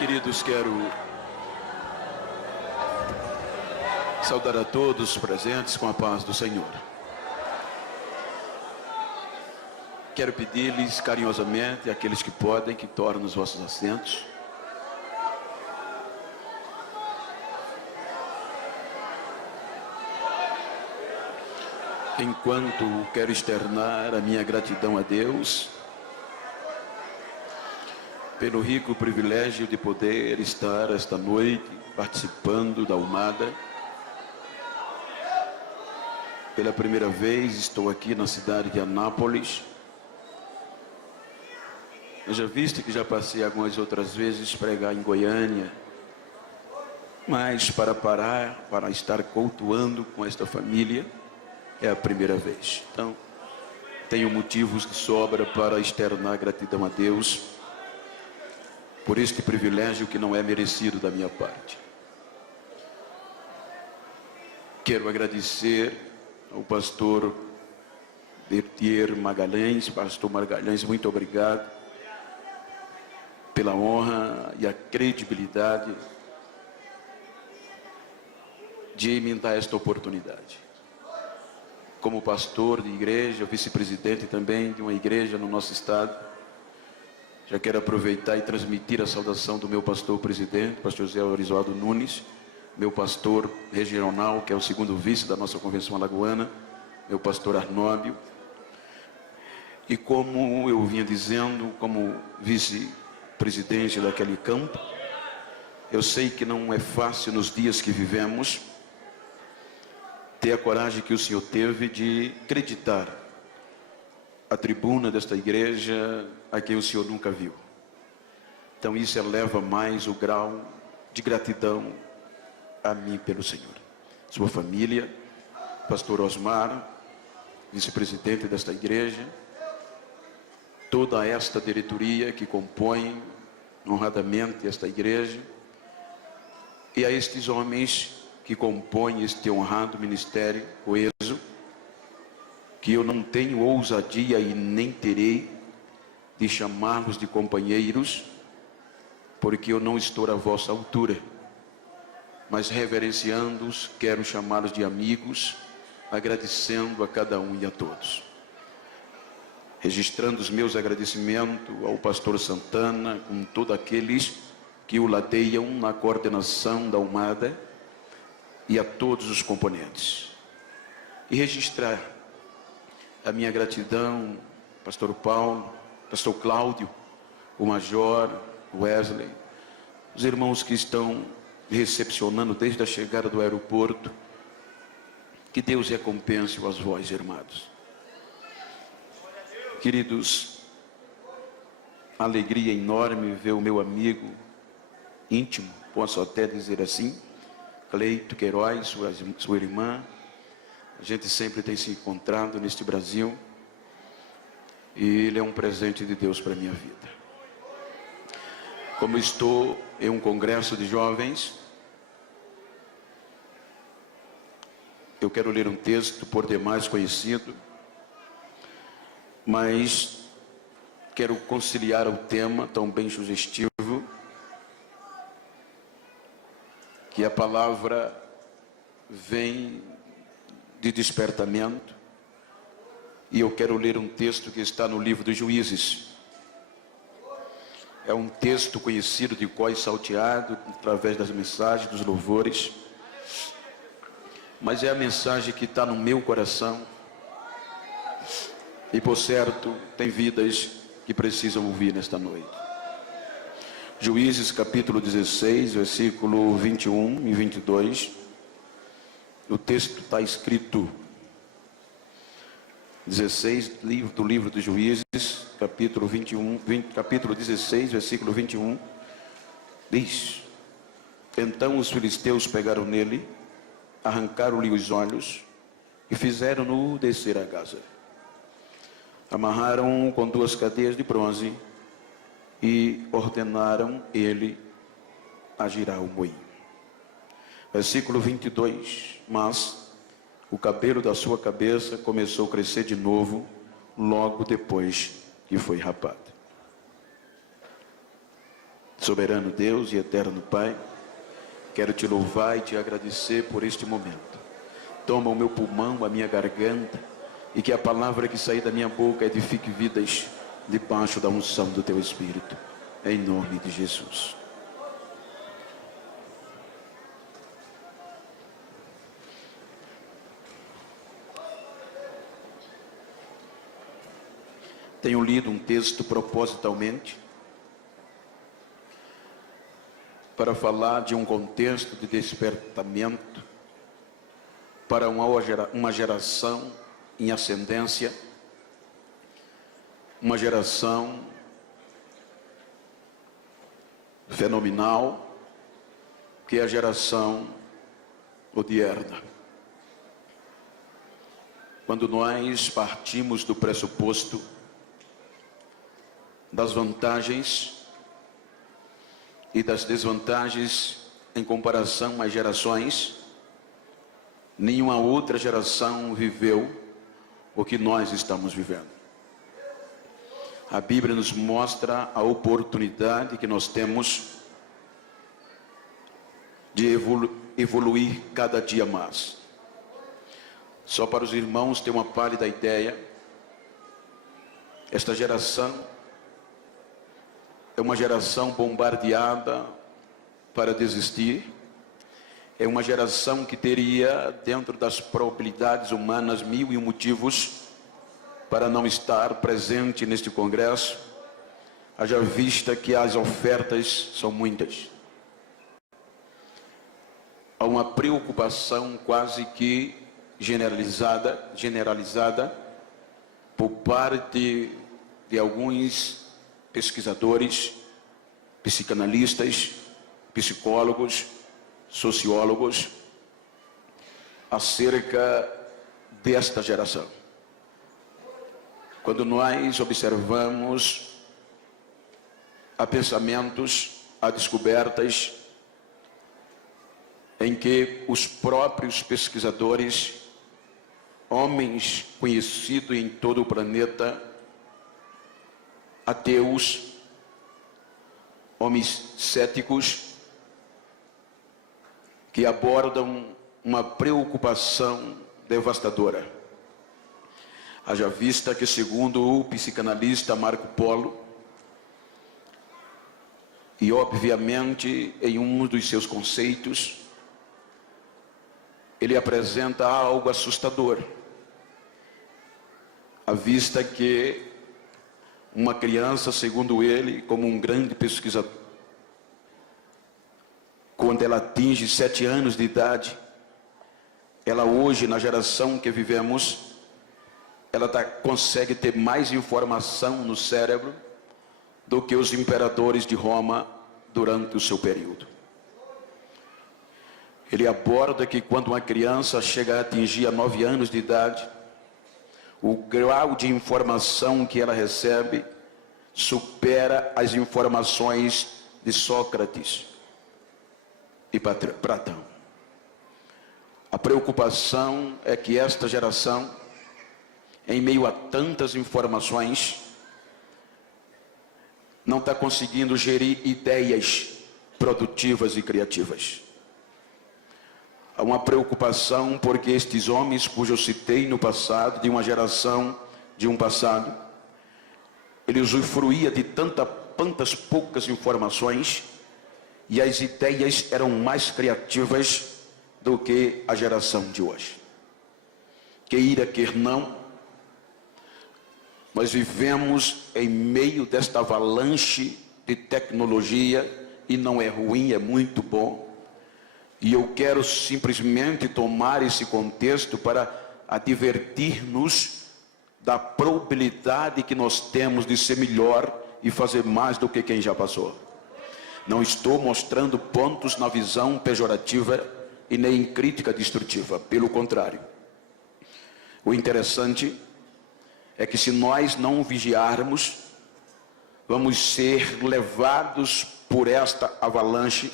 Queridos, quero saudar a todos os presentes com a paz do Senhor. Quero pedir-lhes carinhosamente, àqueles que podem, que tornem os vossos assentos. Enquanto quero externar a minha gratidão a Deus pelo rico privilégio de poder estar esta noite participando da Almada. Pela primeira vez estou aqui na cidade de Anápolis. Eu já visto que já passei algumas outras vezes pregar em Goiânia, mas para estar cultuando com esta família é a primeira vez. Então, tenho motivos de sobra para externar gratidão a Deus por este privilégio que não é merecido da minha parte. Quero agradecer ao pastor Bertier Magalhães. Pastor Magalhães, muito obrigado pela honra e a credibilidade de me dar esta oportunidade. Como pastor de igreja, vice-presidente também de uma igreja no nosso estado, já quero aproveitar e transmitir a saudação do meu pastor-presidente, pastor José Orivaldo Nunes, meu pastor regional, que é o segundo vice da nossa convenção alagoana, meu pastor Arnóbio. E como eu vinha dizendo, como vice-presidente daquele campo, eu sei que não é fácil nos dias que vivemos ter a coragem que o Senhor teve de acreditar a tribuna desta igreja a quem o Senhor nunca viu. Então isso eleva mais o grau de gratidão a mim pelo Senhor. Sua família, pastor Osmar, vice-presidente desta igreja, toda esta diretoria que compõe honradamente esta igreja, e a estes homens que compõem este honrado ministério coeso, que eu não tenho ousadia e nem terei de chamá-los de companheiros, porque eu não estou à vossa altura, mas reverenciando-os, quero chamá-los de amigos, agradecendo a cada um e a todos. Registrando os meus agradecimentos ao pastor Santana, com todos aqueles que o ladeiam na coordenação da Almada, e a todos os componentes. E registrar a minha gratidão, pastor Paulo, pastor Cláudio, o major, Wesley, os irmãos que estão recepcionando desde a chegada do aeroporto. Que Deus recompense as vós, irmãos. Queridos, alegria enorme ver o meu amigo íntimo, posso até dizer assim, Cleito Queiroz, sua irmã. A gente sempre tem se encontrado neste Brasil, e ele é um presente de Deus para a minha vida. Como estou em um congresso de jovens, eu quero ler um texto por demais conhecido, mas quero conciliar o tema tão bem sugestivo, que a palavra vem de despertamento, e eu quero ler um texto que está no livro dos Juízes. É um texto conhecido de cor e salteado, através das mensagens, dos louvores, mas é a mensagem que está no meu coração, e por certo, tem vidas que precisam ouvir nesta noite. Juízes capítulo 16, versículo 21 e 22, o texto está escrito, 16 do livro dos Juízes, capítulo 16, versículo 21, diz: Então os filisteus pegaram nele, arrancaram-lhe os olhos e fizeram-no descer a Gaza. Amarraram-o com 2 cadeias de bronze e ordenaram ele a girar o moinho. Versículo 22, mas o cabelo da sua cabeça começou a crescer de novo, logo depois que foi rapado. Soberano Deus e eterno Pai, quero te louvar e te agradecer por este momento. Toma o meu pulmão, a minha garganta, e que a palavra que sair da minha boca edifique vidas debaixo da unção do teu Espírito, em nome de Jesus. Tenho lido um texto propositalmente para falar de um contexto de despertamento para uma geração em ascendência, uma geração fenomenal, que é a geração odierna. Quando nós partimos do pressuposto das vantagens e das desvantagens em comparação às gerações, nenhuma outra geração viveu o que nós estamos vivendo. A Bíblia nos mostra a oportunidade que nós temos de evoluir cada dia mais. Só para os irmãos ter uma pálida ideia, esta geração é uma geração bombardeada para desistir. É uma geração que teria, dentro das probabilidades humanas, 1001 motivos para não estar presente neste congresso, haja vista que as ofertas são muitas. Há uma preocupação quase que generalizada por parte de alguns pesquisadores, psicanalistas, psicólogos, sociólogos, acerca desta geração. Quando nós observamos há pensamentos, há descobertas em que os próprios pesquisadores, homens conhecidos em todo o planeta, ateus, homens céticos, que abordam uma preocupação devastadora. Haja vista que, segundo o psicanalista Marco Polo, e obviamente em um dos seus conceitos, ele apresenta algo assustador, à vista que uma criança, segundo ele, como um grande pesquisador, quando ela atinge 7 anos de idade, ela hoje, na geração que vivemos, ela consegue ter mais informação no cérebro do que os imperadores de Roma durante o seu período. Ele aborda que quando uma criança chega a atingir 9 anos de idade, o grau de informação que ela recebe supera as informações de Sócrates e Platão. A preocupação é que esta geração, em meio a tantas informações, não está conseguindo gerir ideias produtivas e criativas. Há uma preocupação porque estes homens, cujo eu citei no passado, de uma geração, de um passado, ele usufruía de tantas poucas informações, e as ideias eram mais criativas do que a geração de hoje. Queira, quer não, nós vivemos em meio desta avalanche de tecnologia, e não é ruim, é muito bom. E eu quero simplesmente tomar esse contexto para advertir-nos da probabilidade que nós temos de ser melhor e fazer mais do que quem já passou. Não estou mostrando pontos na visão pejorativa e nem crítica destrutiva, pelo contrário. O interessante é que, se nós não vigiarmos, vamos ser levados por esta avalanche,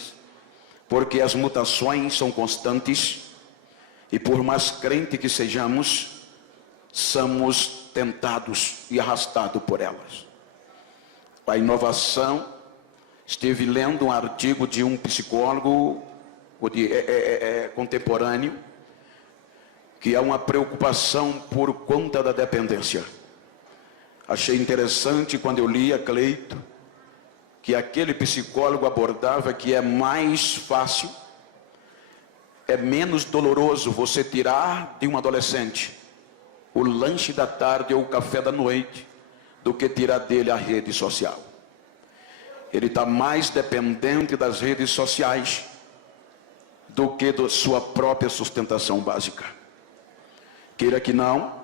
porque as mutações são constantes, e por mais crente que sejamos, somos tentados e arrastados por elas. A inovação Estive lendo um artigo de um psicólogo contemporâneo, que há uma preocupação por conta da dependência. Achei interessante quando eu li a Cleito, que aquele psicólogo abordava que é mais fácil, é menos doloroso você tirar de um adolescente o lanche da tarde ou o café da noite, do que tirar dele a rede social. Ele está mais dependente das redes sociais do que da sua própria sustentação básica. Queira que não,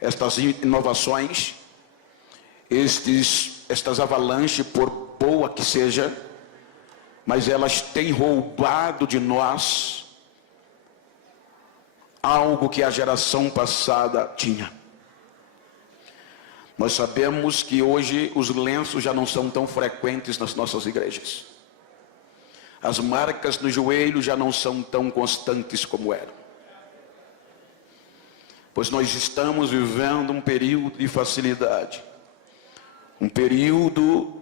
estas inovações, estas avalanches, por boa que seja, mas elas têm roubado de nós algo que a geração passada tinha. Nós sabemos que hoje os lenços já não são tão frequentes nas nossas igrejas. As marcas no joelho já não são tão constantes como eram. Pois nós estamos vivendo um período de facilidade. Um período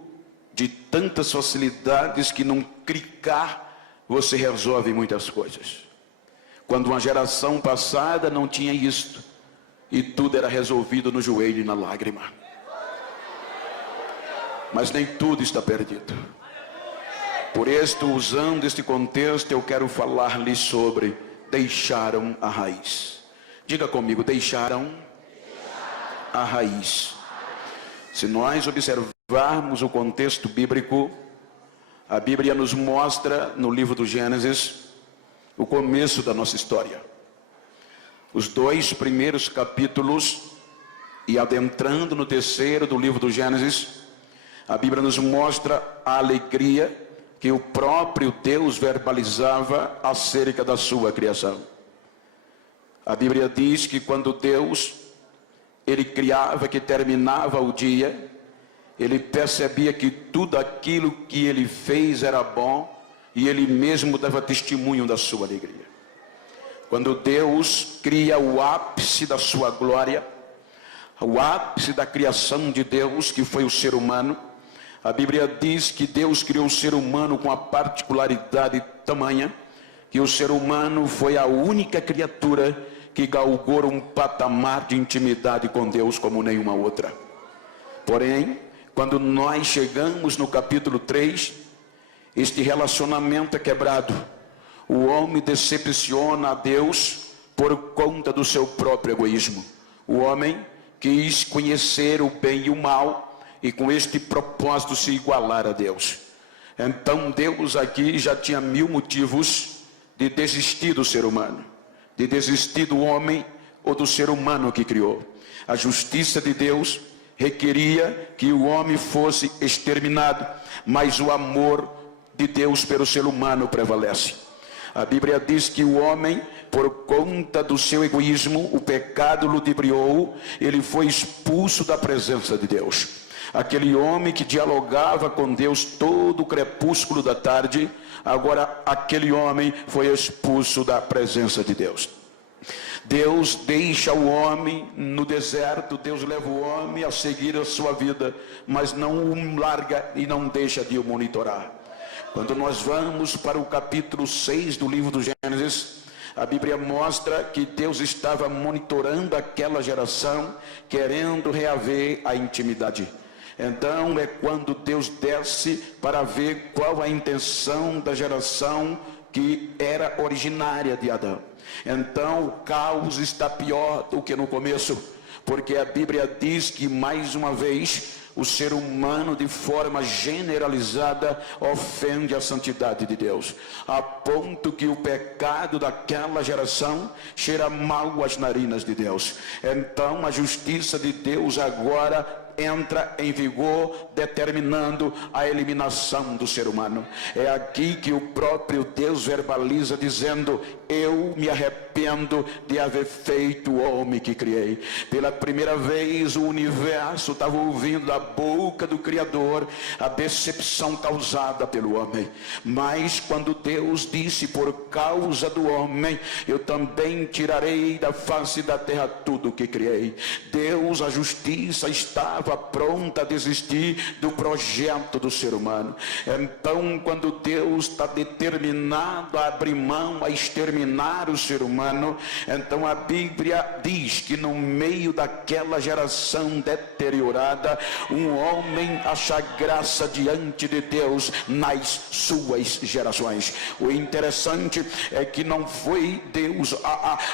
de tantas facilidades que num clicar você resolve muitas coisas. Quando uma geração passada não tinha isto, e tudo era resolvido no joelho e na lágrima. Mas nem tudo está perdido. Por isso, usando este contexto, eu quero falar-lhe sobre deixaram a raiz. Diga comigo, deixaram a raiz. Se nós observarmos o contexto bíblico, a Bíblia nos mostra no livro do Gênesis o começo da nossa história. Os 2 primeiros capítulos e adentrando no 3º do livro do Gênesis, a Bíblia nos mostra a alegria que o próprio Deus verbalizava acerca da sua criação. A Bíblia diz que quando Deus, ele criava, que terminava o dia, ele percebia que tudo aquilo que ele fez era bom, e ele mesmo dava testemunho da sua alegria. Quando Deus cria o ápice da sua glória, o ápice da criação de Deus, que foi o ser humano, a Bíblia diz que Deus criou o ser humano com a particularidade tamanha, que o ser humano foi a única criatura que galgou um patamar de intimidade com Deus como nenhuma outra. Porém, quando nós chegamos no capítulo 3, este relacionamento é quebrado. O homem decepciona a Deus por conta do seu próprio egoísmo. O homem quis conhecer o bem e o mal e com este propósito se igualar a Deus. Então Deus aqui já tinha 1000 motivos de desistir do ser humano, de desistir do homem ou do ser humano que criou. A justiça de Deus requeria que o homem fosse exterminado, mas o amor de Deus pelo ser humano prevalece. A Bíblia diz que o homem, por conta do seu egoísmo, o pecado ludibriou, ele foi expulso da presença de Deus. Aquele homem que dialogava com Deus todo o crepúsculo da tarde, agora aquele homem foi expulso da presença de Deus. Deus deixa o homem no deserto, Deus leva o homem a seguir a sua vida, mas não o larga e não deixa de o monitorar. Quando nós vamos para o capítulo 6 do livro do Gênesis, a Bíblia mostra que Deus estava monitorando aquela geração, querendo reaver a intimidade. Então é quando Deus desce para ver qual a intenção da geração que era originária de Adão. Então o caos está pior do que no começo, porque a Bíblia diz que mais uma vez o ser humano de forma generalizada ofende a santidade de Deus, a ponto que o pecado daquela geração cheira mal às narinas de Deus. Então a justiça de Deus agora entra em vigor, determinando a eliminação do ser humano. É aqui que o próprio Deus verbaliza dizendo: eu me arrependo de haver feito o homem que criei. Pela primeira vez o universo estava ouvindo da boca do Criador a decepção causada pelo homem. Mas quando Deus disse: por causa do homem eu também tirarei da face da terra tudo o que criei, Deus, a justiça estava estava pronta a desistir do projeto do ser humano. Então, quando Deus está determinado a abrir mão, a exterminar o ser humano, então a Bíblia diz que no meio daquela geração deteriorada, um homem acha graça diante de Deus nas suas gerações. O interessante é que não foi Deus,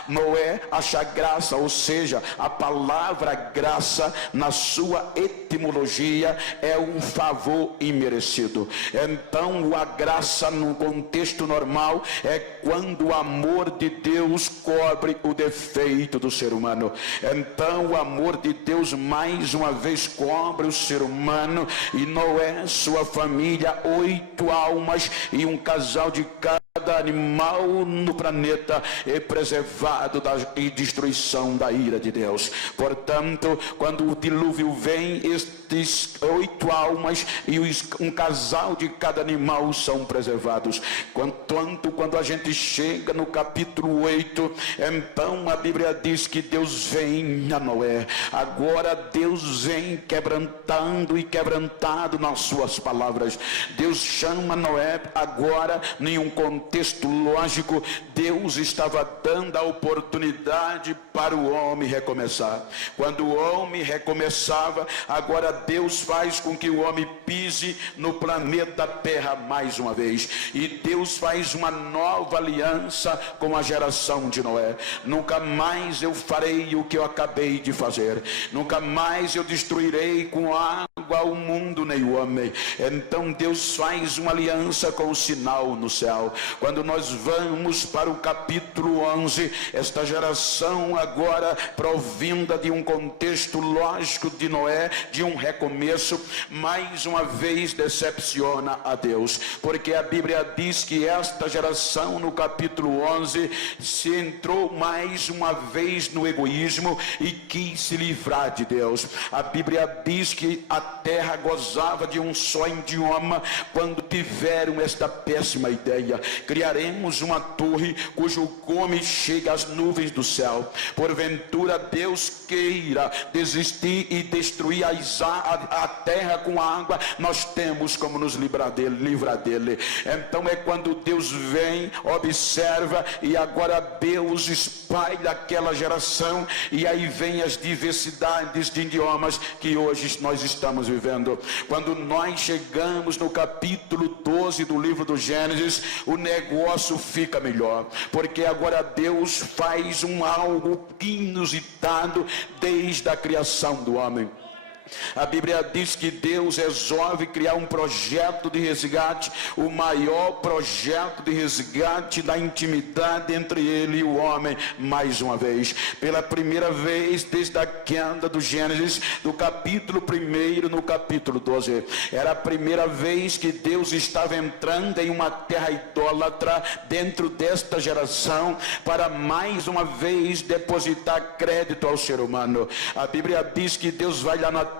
Noé achar graça, ou seja, a palavra graça na sua etimologia é um favor imerecido. Então a graça no contexto normal é quando o amor de Deus cobre o defeito do ser humano. Então o amor de Deus mais uma vez cobre o ser humano, e Noé, sua família, 8 almas e um casal de cada animal no planeta é preservado da destruição da ira de Deus. Portanto, quando o dilúvio vem, estes 8 almas e um casal de cada animal são preservados. Quanto quando a gente chega no capítulo 8, então a Bíblia diz que Deus vem a Noé. Agora Deus vem quebrantando e quebrantado nas suas palavras. Deus chama Noé agora em um contexto lógico. Deus estava dando a oportunidade para o homem recomeçar. Quando o homem recomeçava, agora Deus faz com que o homem pise no planeta Terra mais uma vez, e Deus faz uma nova aliança com a geração de Noé. Nunca mais eu farei o que eu acabei de fazer, nunca mais eu destruirei com água o mundo nem o homem. Então Deus faz uma aliança com o sinal no céu. Quando nós vamos para o capítulo 11, esta geração agora provinda de um contexto lógico de Noé, de um recomeço, mais uma vez decepciona a Deus, porque a Bíblia diz que esta geração no capítulo 11 se entrou mais uma vez no egoísmo e quis se livrar de Deus. A Bíblia diz que a terra gozava de um só idioma quando tiveram esta péssima ideia: criaremos uma torre cujo cume chega às nuvens do céu. Porventura Deus queira desistir e destruir a terra com água, nós temos como nos livrar dele. Então é quando Deus vem, observa, e agora Deus espalha aquela geração, e aí vem as diversidades de idiomas que hoje nós estamos vivendo. Quando nós chegamos no capítulo 12 do livro do Gênesis, o negócio fica melhor, porque agora Deus faz algo inusitado desde a criação do homem. A Bíblia diz que Deus resolve criar um projeto de resgate, o maior projeto de resgate da intimidade entre ele e o homem, mais uma vez. Pela primeira vez desde a queda do Gênesis, do capítulo 1 no capítulo 12. Era a primeira vez que Deus estava entrando em uma terra idólatra dentro desta geração, para mais uma vez depositar crédito ao ser humano. A Bíblia diz que Deus vai lá na terra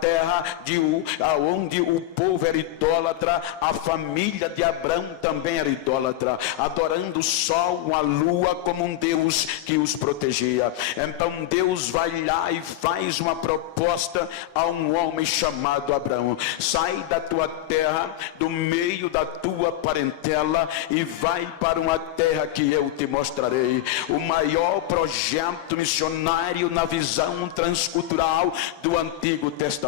onde o povo era idólatra. A família de Abraão também era idólatra, adorando o sol, a lua como um Deus que os protegia. Então Deus vai lá e faz uma proposta a um homem chamado Abraão: sai da tua terra, do meio da tua parentela, e vai para uma terra que eu te mostrarei. O maior projeto missionário na visão transcultural do Antigo Testamento.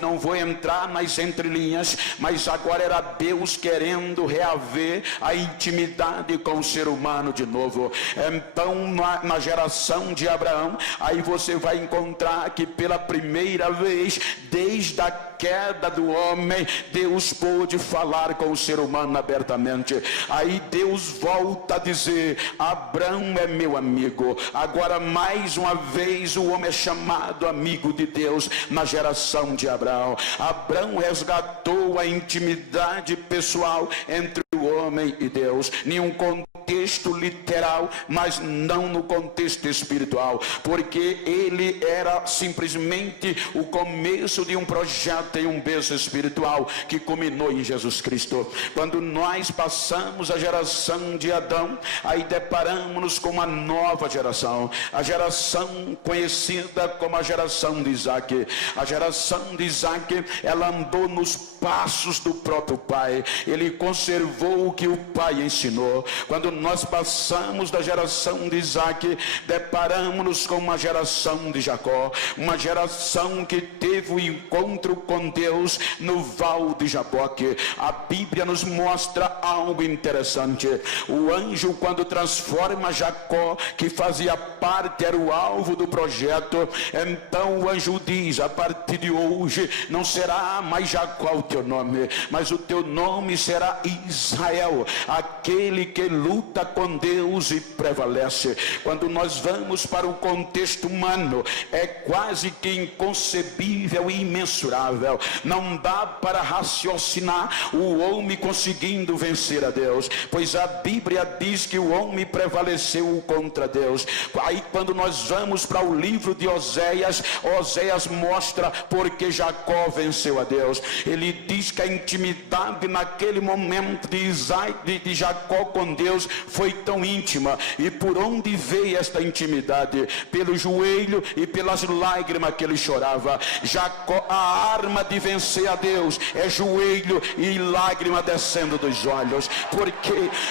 Não vou entrar nas entrelinhas, mas agora era Deus querendo reaver a intimidade com o ser humano de novo. Então na geração de Abraão, aí você vai encontrar que pela primeira vez desde a queda do homem, Deus pôde falar com o ser humano abertamente. Aí Deus volta a dizer: Abraão é meu amigo. Agora mais uma vez o homem é chamado amigo de Deus na geração de Abraão. Abraão resgatou a intimidade pessoal entre o homem e Deus, em um contexto contexto literal, mas não no contexto espiritual, porque ele era simplesmente o começo de um projeto em um berço espiritual que culminou em Jesus Cristo. Quando nós passamos a geração de Adão, aí deparamos-nos com uma nova geração, a geração conhecida como a geração de Isaac. A geração de Isaac, ela andou nos passos do próprio pai, ele conservou o que o pai ensinou. Quando nós passamos da geração de Isaac, deparamos-nos com uma geração de Jacó, uma geração que teve o encontro com Deus no Val de Jaboque. A Bíblia nos mostra algo interessante. O anjo, quando transforma Jacó, que fazia parte, era o alvo do projeto, então o anjo diz: a partir de hoje não será mais Jacó o teu nome, mas o teu nome será Israel, aquele que luta com Deus e prevalece. Quando nós vamos para o contexto humano, é quase que inconcebível e imensurável. Não dá para raciocinar o homem conseguindo vencer a Deus, pois a Bíblia diz que o homem prevaleceu contra Deus. Aí quando nós vamos para o livro de Oséias, Oséias mostra porque Jacó venceu a Deus. Ele diz que a intimidade naquele momento de Jacó com Deus foi tão íntima. E por onde veio esta intimidade? Pelo joelho e pelas lágrimas que ele chorava. Jacó, a arma de vencer a Deus é joelho e lágrima descendo dos olhos.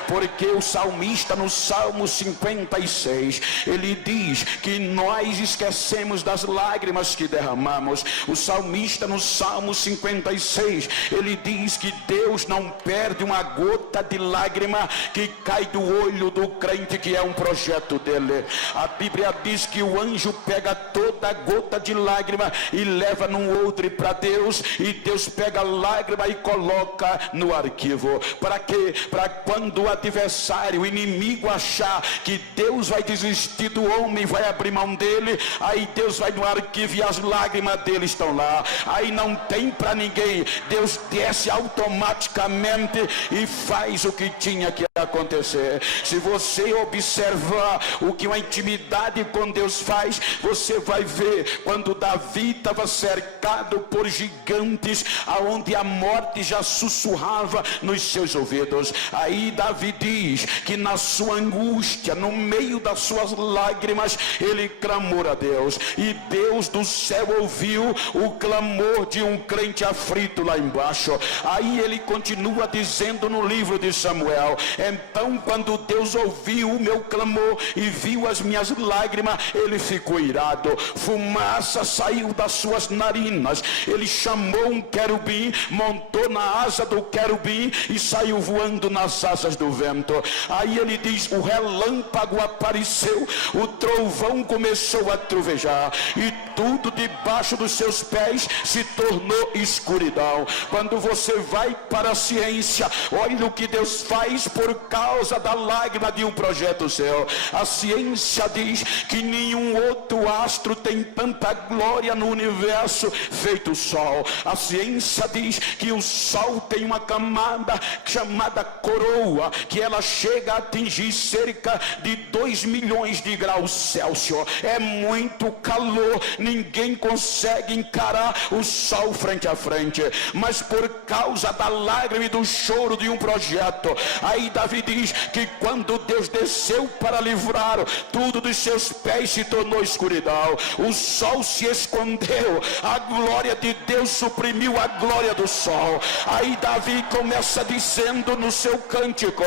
Porque o salmista no Salmo 56, ele diz que nós esquecemos das lágrimas que derramamos. O salmista no Salmo 56, ele diz que Deus não perde uma gota de lágrima que cai do olho do crente, que é um projeto dele. A Bíblia diz que o anjo pega toda gota de lágrima e leva num outro para Deus, e Deus pega a lágrima e coloca no arquivo. Para quê? Para quando o adversário, o inimigo achar que Deus vai desistir do homem, vai abrir mão dele, aí Deus vai no arquivo e as lágrimas dele estão lá. Aí não tem para ninguém. Deus desce automaticamente e faz o que tinha que acontecer. Se você observar o que uma intimidade com Deus faz, você vai ver quando Davi estava cercado por gigantes, aonde a morte já sussurrava nos seus ouvidos. Aí Davi diz que na sua angústia, no meio das suas lágrimas, ele clamou a Deus, e Deus do céu ouviu o clamor de um crente aflito lá embaixo. Aí ele continua dizendo no livro de Samuel: então quando Deus ouviu o meu clamor e viu as minhas lágrimas, ele ficou irado, fumaça saiu das suas narinas, ele chamou um querubim, montou na asa do querubim e saiu voando nas asas do vento. Aí ele diz: o relâmpago apareceu, o trovão começou a trovejar, e tudo debaixo dos seus pés se tornou escuridão. Quando você vai para a ciência, olha o que Deus faz por causa da lágrima de um projeto seu. A ciência diz que nenhum outro astro tem tanta glória no universo feito o Sol. A ciência diz que o Sol tem uma camada chamada coroa, que ela chega a atingir cerca de 2 milhões de graus Celsius. É muito calor, ninguém consegue encarar o Sol frente a frente. Mas por causa da lágrima e do choro de um projeto, aí Davi diz que quando Deus desceu para livrar, tudo dos seus pés se tornou escuridão, o sol se escondeu, a glória de Deus suprimiu a glória do sol. Aí Davi começa dizendo no seu cântico: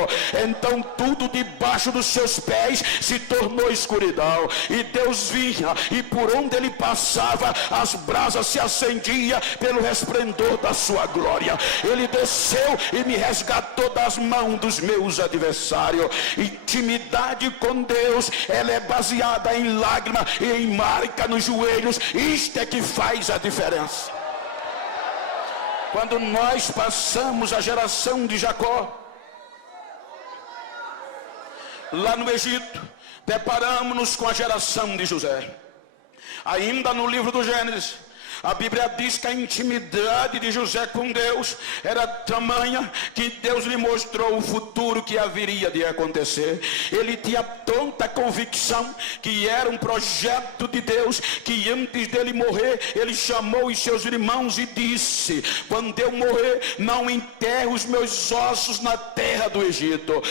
então tudo debaixo dos seus pés se tornou escuridão, e Deus vinha, e por onde ele passava as brasas se acendiam pelo resplendor da sua glória. Ele desceu e me resgatou das mãos dos meus adversários. Intimidade com Deus, ela é baseada em lágrima e em marca nos joelhos. Isto é que faz a diferença. Quando nós passamos a geração de Jacó, lá no Egito, deparamos-nos com a geração de José. Ainda no livro do Gênesis, A Bíblia diz que a intimidade de José com Deus era tamanha que Deus lhe mostrou o futuro que haveria de acontecer. Ele tinha tanta convicção que era um projeto de Deus, que antes dele morrer, ele chamou os seus irmãos e disse: quando eu morrer, não enterre os meus ossos na terra do Egito.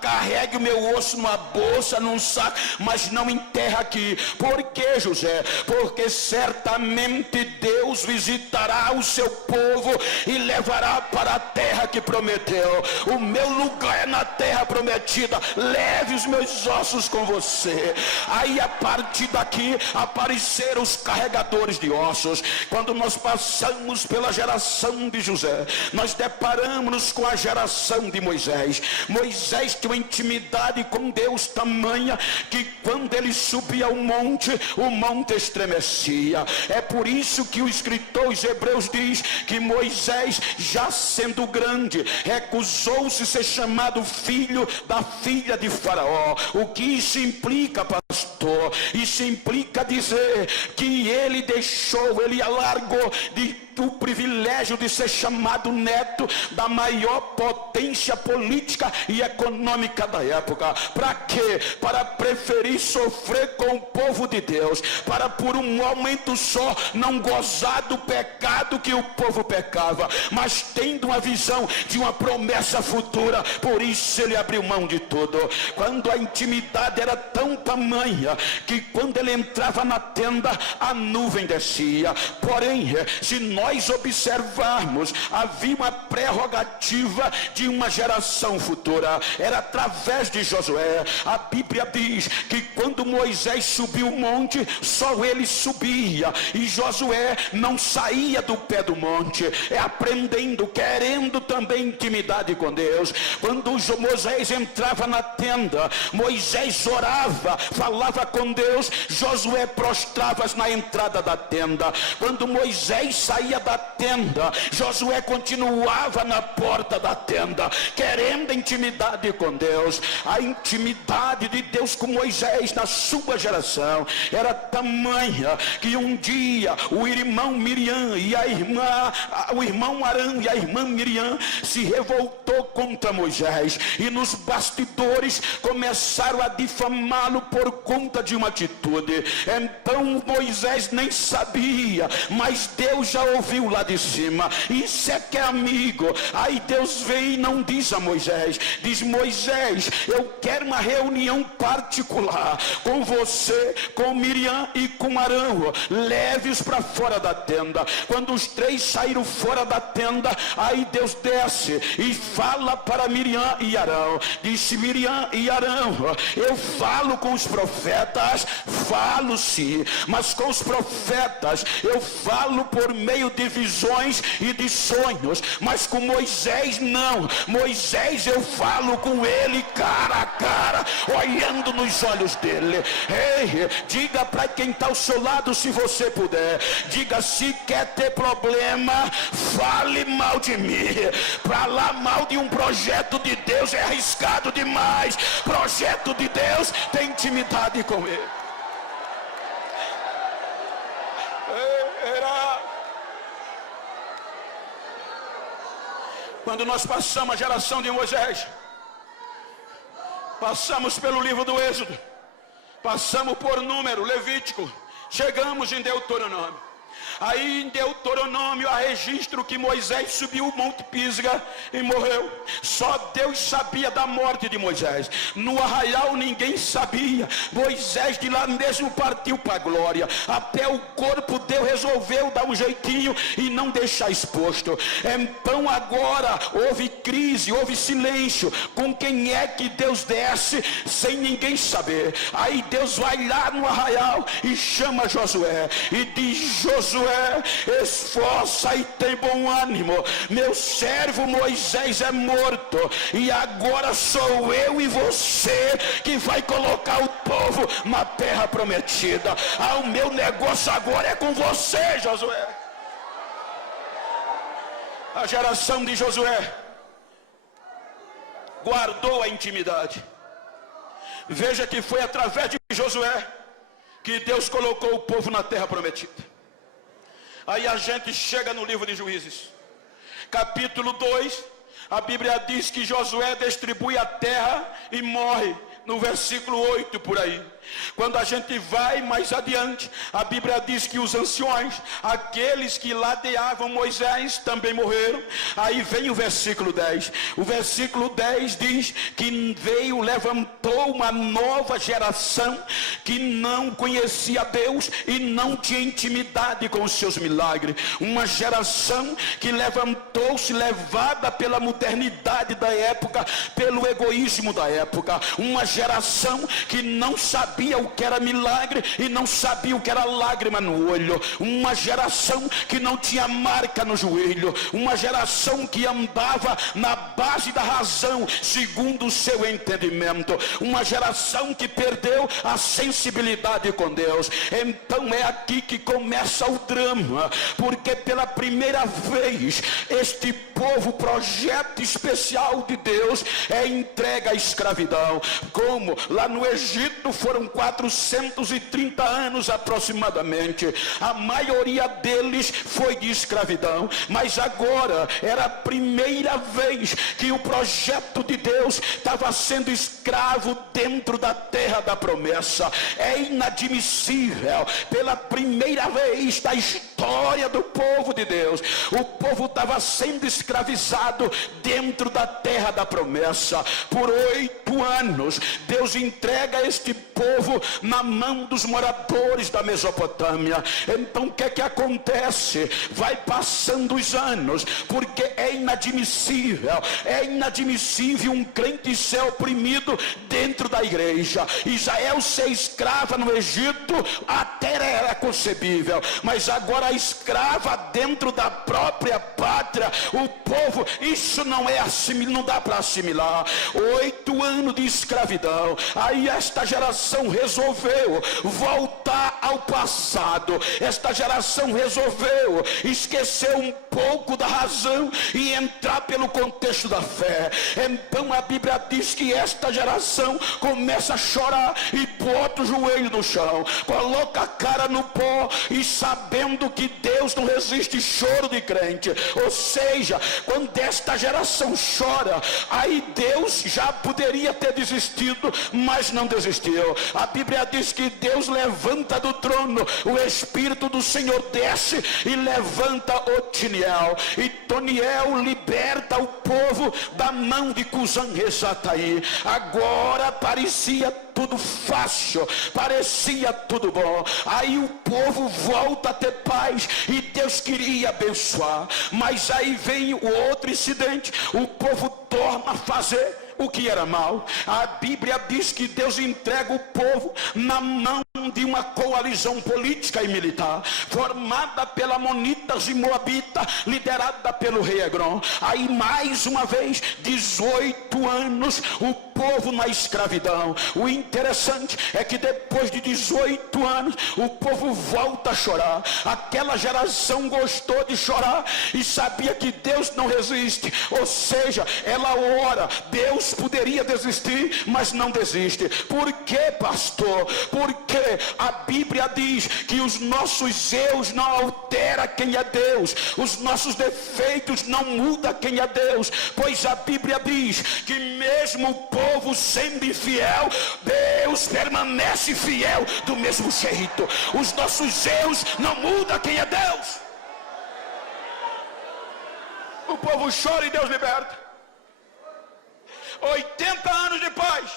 Carregue o meu osso numa bolsa, num saco, mas não enterra aqui. Por que, José? Porque certamente Deus visitará o seu povo e levará para a terra que prometeu. O meu lugar é na terra prometida. Leve os meus ossos com você. Aí a partir daqui apareceram os carregadores de ossos. Quando nós passamos pela geração de José, nós deparamos-nos com a geração de Moisés. Moisés tinha uma intimidade com Deus tamanha que quando ele subia o monte estremecia. É por isso que o escritor aos Hebreus diz que Moisés, já sendo grande, recusou-se ser chamado filho da filha de Faraó. O que isso implica, pastor? Isso implica dizer que ele alargou o privilégio de ser chamado neto da maior potência política e econômica da época. Para quê? Para preferir sofrer com o povo de Deus, para por um momento só não gozar do pecado que o povo pecava, mas tendo uma visão de uma promessa futura. Por isso ele abriu mão de tudo. Quando a intimidade era tão tamanha que quando ele entrava na tenda, a nuvem descia. Porém, se nós observarmos, havia uma prerrogativa de uma geração futura. Era através de Josué. A Bíblia diz que quando Moisés subiu o monte, só ele subia, e Josué não saía do pé do monte, aprendendo, querendo também intimidade com Deus. Quando Moisés entrava na tenda, Moisés orava, falava com Deus, Josué prostrava-se na entrada da tenda. Quando Moisés saía da tenda, Josué continuava na porta da tenda, querendo intimidade com Deus. A intimidade de Deus com Moisés na sua geração era tamanha que um dia o irmão Miriam e o irmão Arão e a irmã Miriam se revoltou contra Moisés, e nos bastidores começaram a difamá-lo por conta de uma atitude. Então Moisés nem sabia, mas Deus já ouviu lá de cima. Isso é que é amigo. Aí Deus vem e não diz a Moisés, diz: Moisés, eu quero uma reunião particular com você, com Miriam e com Arão. Leve-os para fora da tenda. Quando os três saíram fora da tenda, aí Deus desce e fala para Miriam e Arão. Disse Miriam e Arão: eu falo com os profetas, falo sim, mas com os profetas eu falo por meio de visões e de sonhos, mas com Moisés não. Moisés eu falo com ele cara a cara, olhando nos olhos dele. Ei, diga para quem está ao seu lado, se você puder, diga: se quer ter problema, fale mal de mim. Falar mal de um projeto de Deus é arriscado demais. Projeto de Deus tem intimidade com ele. Quando nós passamos a geração de Moisés, passamos pelo livro do Êxodo, passamos por Número, Levítico, chegamos em Deuteronômio. Aí em Deuteronômio há registro que Moisés subiu o Monte Pisga e morreu. Só Deus sabia da morte de Moisés. No arraial ninguém sabia. Moisés de lá mesmo partiu para a glória. Até o corpo Deus resolveu dar um jeitinho e não deixar exposto. Então agora houve crise, houve silêncio. Com quem é que Deus desce sem ninguém saber? Aí Deus vai lá no arraial e chama Josué e diz: Josué, esforça e tem bom ânimo, meu servo Moisés é morto, e agora sou eu e você que vai colocar o povo na terra prometida. O meu negócio agora é com você, Josué. A geração de Josué guardou a intimidade. Veja que foi através de Josué que Deus colocou o povo na terra prometida. Aí a gente chega no livro de Juízes, capítulo 2, a Bíblia diz que Josué distribui a terra e morre, no versículo 8 por aí. Quando a gente vai mais adiante, a Bíblia diz que os anciões, aqueles que ladeavam Moisés, também morreram. Aí vem o versículo 10. O versículo 10 diz que veio, levantou uma nova geração que não conhecia Deus e não tinha intimidade com os seus milagres. Uma geração que levantou-se levada pela modernidade da época, pelo egoísmo da época. Uma geração que não sabia o que era milagre e não sabia o que era lágrima no olho. Uma geração que não tinha marca no joelho. Uma geração que andava na base da razão, segundo o seu entendimento. Uma geração que perdeu a sensibilidade com Deus. Então é aqui que começa o drama, porque pela primeira vez este povo, projeto especial de Deus, é entregue à escravidão. Como lá no Egito foram 430 anos aproximadamente, a maioria deles foi de escravidão, mas agora era a primeira vez que o projeto de Deus estava sendo escravo dentro da terra da promessa. É inadmissível, pela primeira vez da história do povo de Deus, o povo estava sendo escravizado dentro da terra da promessa. Por 8 anos Deus entrega este povo na mão dos moradores da Mesopotâmia. Então o que é que acontece? Vai passando os anos, porque é inadmissível um crente ser oprimido dentro da igreja. Israel ser escrava no Egito até era concebível, mas agora escrava dentro da própria pátria, o povo, isso não é não dá para assimilar. 8 anos de escravidão. Aí esta geração resolveu voltar ao passado. Esta geração resolveu esquecer um pouco da razão e entrar pelo contexto da fé. Então a Bíblia diz que esta geração começa a chorar e bota o joelho no chão, coloca a cara no pó, e sabendo que Deus não resiste choro de crente. Ou seja, quando esta geração chora, aí Deus já poderia ter desistido, mas não desistiu. A Bíblia diz que Deus levanta do trono, o Espírito do Senhor desce e levanta Otiniel, e Toniel liberta o povo da mão de Cusã-Risataí. Agora parecia tudo fácil, parecia tudo bom. Aí o povo volta a ter paz e Deus queria abençoar, mas aí vem o outro incidente. O povo torna a fazer o que era mal. A Bíblia diz que Deus entrega o povo na mão de uma coalizão política e militar, formada pela Amonitas e Moabita, liderada pelo rei Egrom. Aí mais uma vez, 18 anos o povo na escravidão. O interessante é que depois de 18 anos o povo volta a chorar. Aquela geração gostou de chorar e sabia que Deus não resiste, ou seja, ela ora. Deus poderia desistir, mas não desiste. Por que, pastor? Porque a Bíblia diz que os nossos erros não alteram quem é Deus, os nossos defeitos não mudam quem é Deus, pois a Bíblia diz que mesmo o povo sendo infiel, Deus permanece fiel do mesmo jeito. Os nossos erros não mudam quem é Deus. O povo chora e Deus liberta. 80 anos de paz.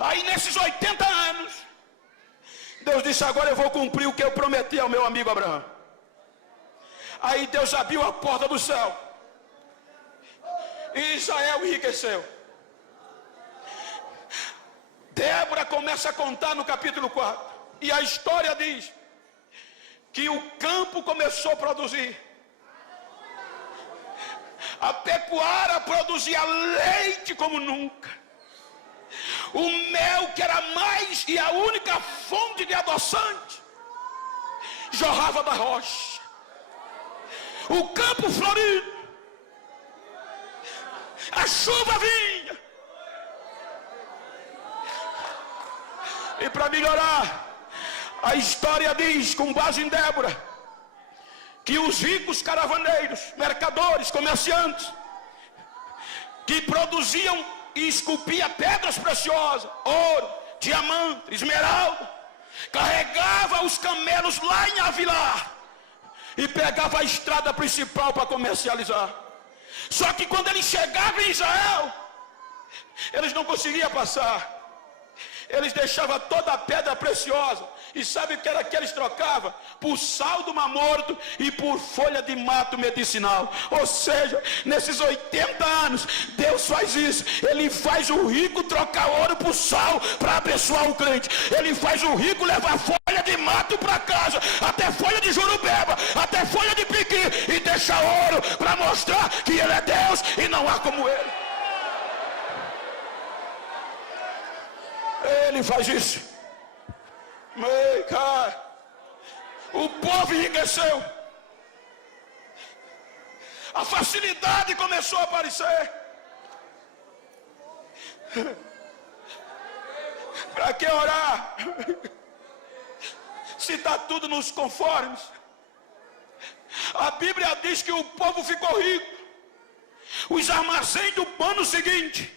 Aí nesses 80 anos, Deus disse: agora eu vou cumprir o que eu prometi ao meu amigo Abraão. Aí Deus abriu a porta do céu e Israel enriqueceu. Débora começa a contar no capítulo 4, e a história diz que o campo começou a produzir, a pecuária produzia leite como nunca, o mel, que era mais e a única fonte de adoçante, jorrava da rocha, o campo florido, a chuva vinha. E para melhorar, A história diz, com base em Débora, que os ricos caravaneiros, mercadores, comerciantes, que produziam e esculpiam pedras preciosas, ouro, diamante, esmeralda, carregava os camelos lá em Avilar e pegava a estrada principal para comercializar. Só que quando eles chegavam em Israel, eles não conseguiam passar. Eles deixavam toda a pedra preciosa. E sabe o que era que eles trocavam? Por sal do Mar Morto e por folha de mato medicinal. Ou seja, nesses 80 anos, Deus faz isso. Ele faz o rico trocar ouro por sal para abençoar o crente. Ele faz o rico levar folha de mato para casa, até folha de jurubeba, até folha de piqui, e deixa ouro para mostrar que Ele é Deus e não há como Ele. Ele faz isso. O povo enriqueceu. A facilidade começou a aparecer. Para que orar? Se está tudo nos conformes. A Bíblia diz que o povo ficou rico. Os armazéns do ano seguinte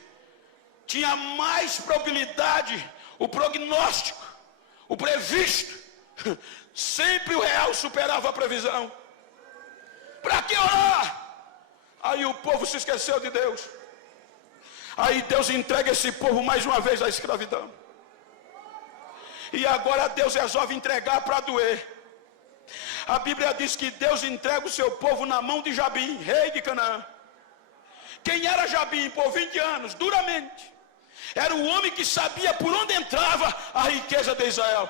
tinha mais probabilidade, o prognóstico, o previsto, sempre o real superava a previsão. Para que orar? Aí o povo se esqueceu de Deus. Aí Deus entrega esse povo mais uma vez à escravidão. E agora Deus resolve entregar para doer. A Bíblia diz que Deus entrega o seu povo na mão de Jabim, rei de Canaã. Quem era Jabim? Por 20 anos, duramente. Era o homem que sabia por onde entrava a riqueza de Israel.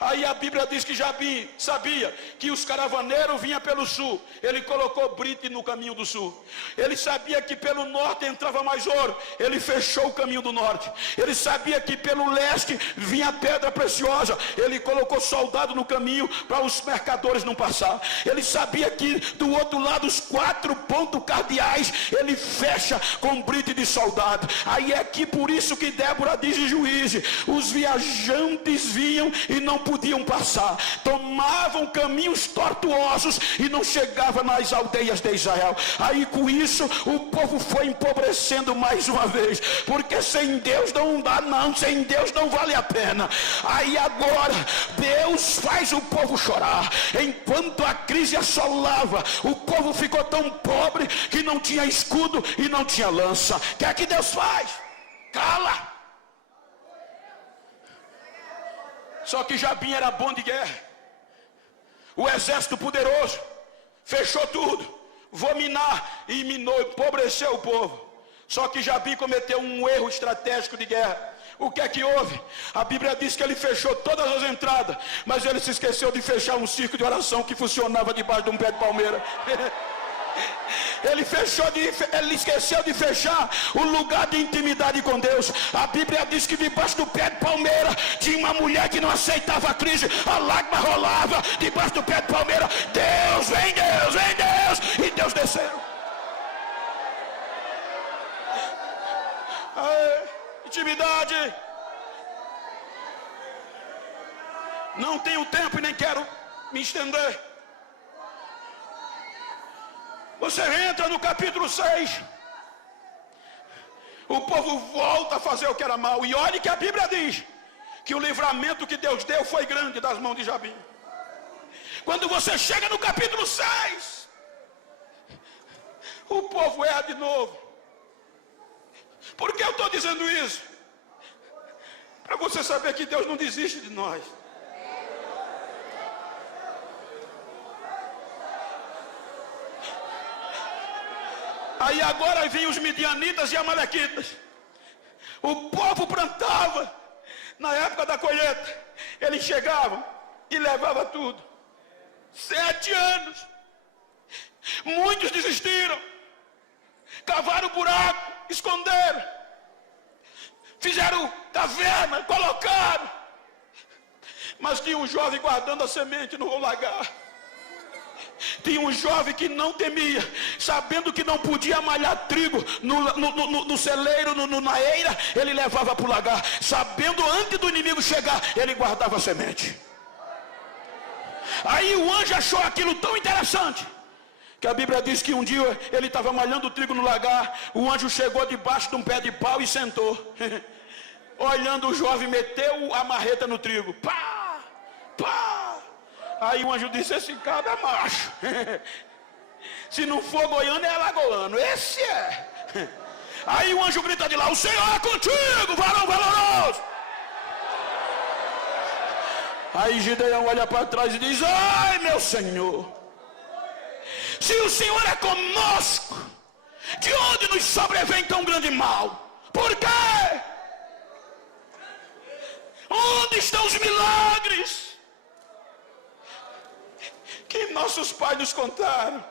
Aí a Bíblia diz que Jabim sabia que os caravaneiros vinham pelo sul. Ele colocou brite no caminho do sul. Ele sabia que pelo norte entrava mais ouro. Ele fechou o caminho do norte. Ele sabia que pelo leste vinha pedra preciosa. Ele colocou soldado no caminho para os mercadores não passar. Ele sabia que do outro lado os 4 pontos cardeais ele fecha com brite de soldado. Aí é que por isso que Débora diz em Juízes: os viajantes vinham e não podiam passar, tomavam caminhos tortuosos e não chegavam nas aldeias de Israel. Aí com isso o povo foi empobrecendo mais uma vez, porque sem Deus não dá não, sem Deus não vale a pena. Aí agora Deus faz o povo chorar. Enquanto a crise assolava, o povo ficou tão pobre que não tinha escudo e não tinha lança. O que é que Deus faz? Cala. Só que Jabim era bom de guerra. O exército poderoso fechou tudo, vou minar, e minou, empobreceu o povo. Só que Jabim cometeu um erro estratégico de guerra. O que é que houve? A Bíblia diz que ele fechou todas as entradas, mas ele se esqueceu de fechar um circo de oração que funcionava debaixo de um pé de palmeira. Ele esqueceu de fechar o lugar de intimidade com Deus. A Bíblia diz que debaixo do pé de palmeira tinha uma mulher que não aceitava a crise. A lágrima rolava debaixo do pé de palmeira. Deus, vem Deus, vem Deus. E Deus desceu. Intimidade. Não tenho tempo e nem quero me estender. Você entra no capítulo 6. O povo volta a fazer o que era mal. E olhe que a Bíblia diz que o livramento que Deus deu foi grande das mãos de Jabim. Quando você chega no capítulo 6, o povo erra de novo. Por que eu estou dizendo isso? Para você saber que Deus não desiste de nós. Aí agora vinham os midianitas e amalequitas. O povo plantava. Na época da colheita, eles chegavam e levavam tudo. 7 anos. Muitos desistiram. Cavaram buraco, esconderam. Fizeram caverna, colocaram. Mas tinha um jovem guardando a semente no lagar. Tinha um jovem que não temia, sabendo que não podia malhar trigo no celeiro, na eira, ele levava para o lagar. Sabendo antes do inimigo chegar, ele guardava a semente. Aí o anjo achou aquilo tão interessante, que a Bíblia diz que um dia ele estava malhando o trigo no lagar. O anjo chegou debaixo de um pé de pau e sentou. Olhando o jovem, meteu a marreta no trigo. Pá! Pá! Aí o anjo disse: esse cara é macho. Se não for goiano, é alagoano. Esse é. Aí o anjo grita de lá: o Senhor é contigo, varão valoroso. Aí Gideão olha para trás e diz: ai, meu Senhor, se o Senhor é conosco, de onde nos sobrevém tão grande mal? Por quê? Onde estão os milagres que nossos pais nos contaram?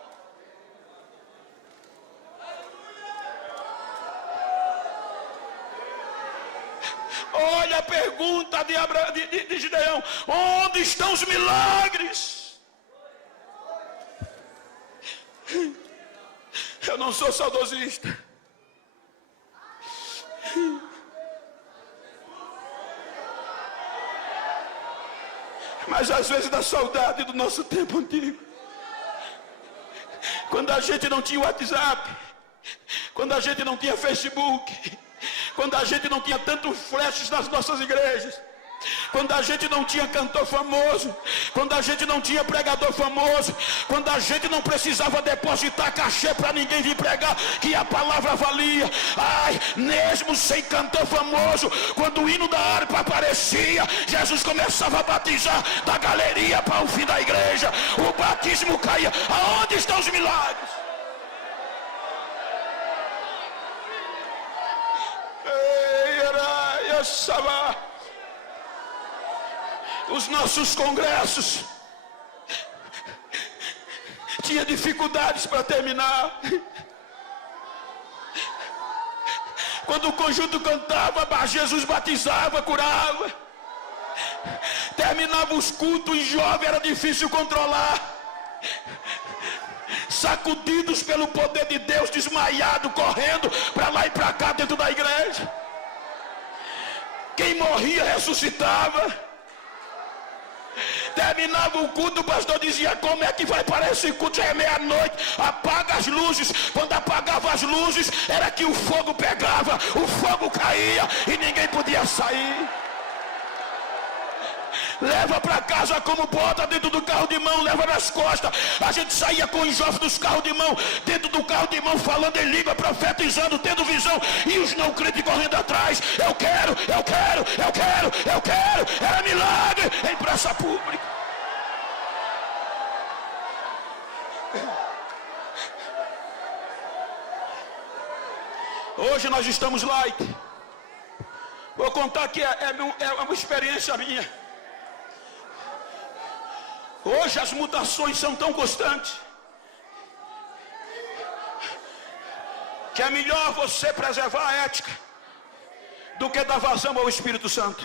Olha a pergunta de Gideão: onde estão os milagres? Eu não sou saudosista, mas às vezes dá saudade do nosso tempo antigo, quando a gente não tinha WhatsApp, quando a gente não tinha Facebook, quando a gente não tinha tantos flashes nas nossas igrejas, quando a gente não tinha cantor famoso, quando a gente não tinha pregador famoso, quando a gente não precisava depositar cachê para ninguém vir pregar, que a palavra valia. Ai, mesmo sem cantor famoso, quando o hino da harpa aparecia, Jesus começava a batizar da galeria para o fim da igreja, o batismo caía. Aonde estão os milagres? Os nossos congressos tinha dificuldades para terminar. Quando o conjunto cantava, Jesus batizava, curava. Terminava os cultos e jovem era difícil controlar. Sacudidos pelo poder de Deus, desmaiado, correndo para lá e para cá dentro da igreja. Quem morria ressuscitava. Terminava o culto, o pastor dizia: como é que vai para esse culto? Já é meia-noite, apaga as luzes. Quando apagava as luzes, era que o fogo pegava, o fogo caía e ninguém podia sair. Leva para casa como bota dentro do carro de mão, leva nas costas. A gente saía com os jovens dos carros de mão, dentro do carro de mão, falando em língua, profetizando, tendo visão, e os não crentes correndo atrás. Eu quero, eu quero, eu quero, eu quero. Era milagre em praça pública. Hoje nós estamos light. Vou contar que é uma experiência minha. Hoje as mutações são tão constantes que é melhor você preservar a ética do que dar vazão ao Espírito Santo.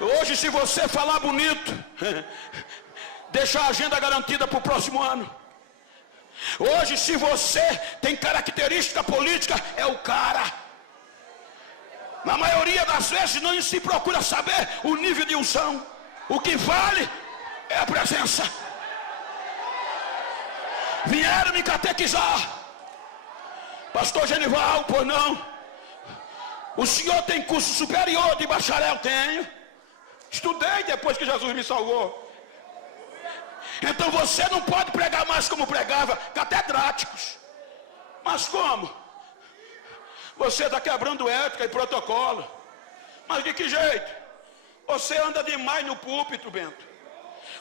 Hoje, se você falar bonito, deixa a agenda garantida para o próximo ano. Hoje, se você tem característica política, é o cara. Na maioria das vezes não se procura saber o nível de unção. O que vale é a presença. Vieram me catequizar. Pastor Genival, pois não. O senhor tem curso superior de bacharel? Tenho. Estudei depois que Jesus me salvou. Então você não pode pregar mais como pregava, catedráticos. Mas como? Você está quebrando ética e protocolo. Mas de que jeito? Você anda demais no púlpito, Bento.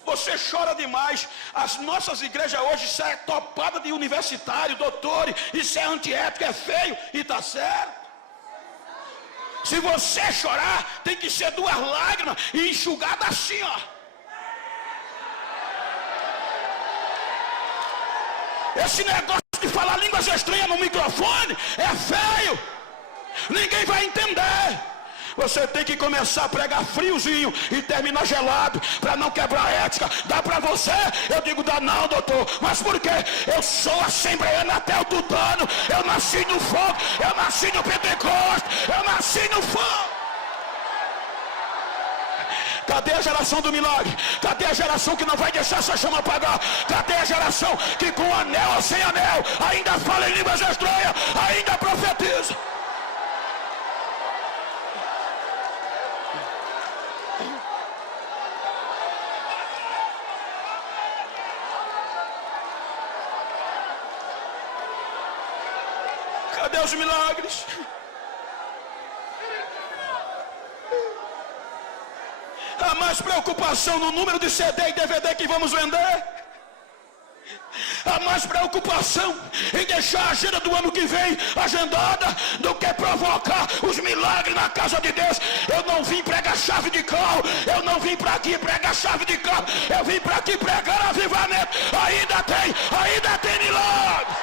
Você chora demais. As nossas igrejas hoje, isso é topada de universitário, doutor. Isso é antiético, é feio e está certo. Se você chorar, tem que ser 2 lágrimas e enxugada assim, ó. Esse negócio de falar línguas estranhas no microfone é feio. Ninguém vai entender. Você tem que começar a pregar friozinho e terminar gelado, para não quebrar a ética. Dá para você? Eu digo, dá não, doutor. Mas por quê? Eu sou assembleano até o tutano. Eu nasci no fogo, eu nasci no Pentecoste, eu nasci no fogo. Cadê a geração do milagre? Cadê a geração que não vai deixar essa chama apagar? Cadê a geração que com anel ou sem anel ainda fala em línguas estranhas, ainda profetiza? Cadê os milagres? Há mais preocupação no número de CD e DVD que vamos vender. Há mais preocupação em deixar a agenda do ano que vem agendada do que provocar os milagres na casa de Deus. Eu não vim pregar chave de carro, eu não vim para aqui pregar chave de carro, eu vim para aqui pregar avivamento. Ainda tem milagre.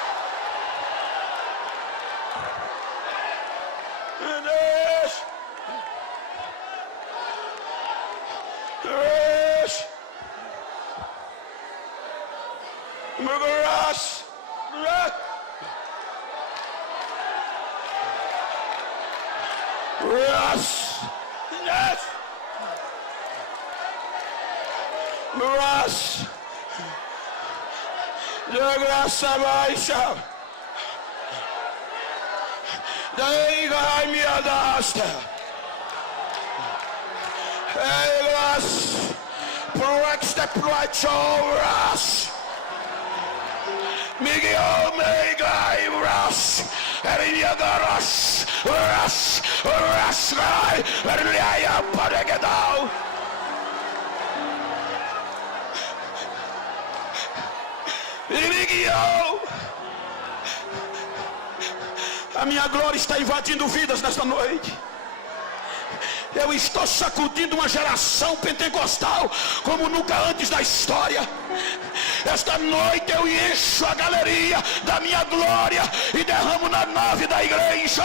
De graça baixa, daí vai me adasta, elas pro exploitouras, Miguel mega e ras, eriagaras, ras, eriaia paregadal. A minha glória está invadindo vidas nesta noite. Eu estou sacudindo uma geração pentecostal como nunca antes da história. Esta noite eu encho a galeria da minha glória e derramo na nave da igreja.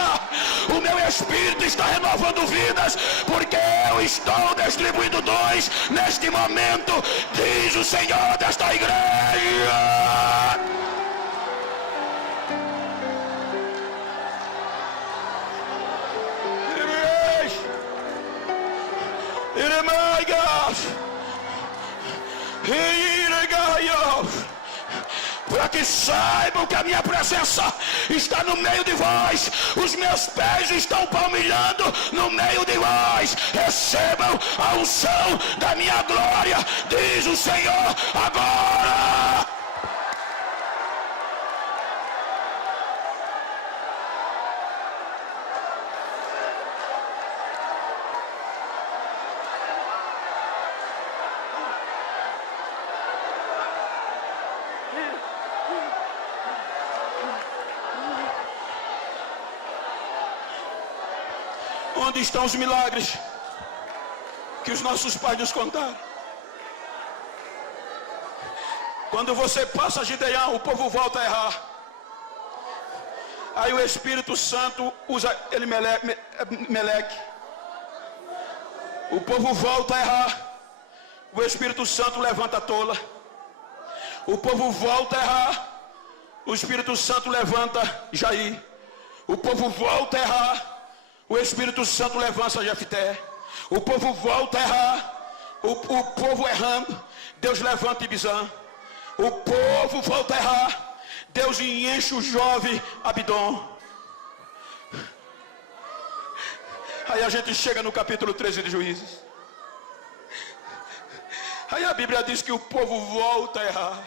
O meu espírito está renovando vidas, porque eu estou distribuindo dons neste momento, diz o Senhor desta igreja. Para que saibam que a minha presença está no meio de vós, os meus pés estão palmilhando no meio de vós. Recebam a unção da minha glória, diz o Senhor agora. Onde estão os milagres que os nossos pais nos contaram? Quando você passa Gideão, o povo volta a errar. Aí o Espírito Santo usa Meleque. O povo volta a errar. O Espírito Santo levanta a tola. O povo volta a errar. O Espírito Santo levanta Jair. O povo volta a errar. O Espírito Santo levanta Jefté. O povo volta a errar. O povo errando, Deus levanta Ibizã. O povo volta a errar, Deus enche o jovem Abidom. Aí a gente chega no capítulo 13 de Juízes. Aí a Bíblia diz que o povo volta a errar.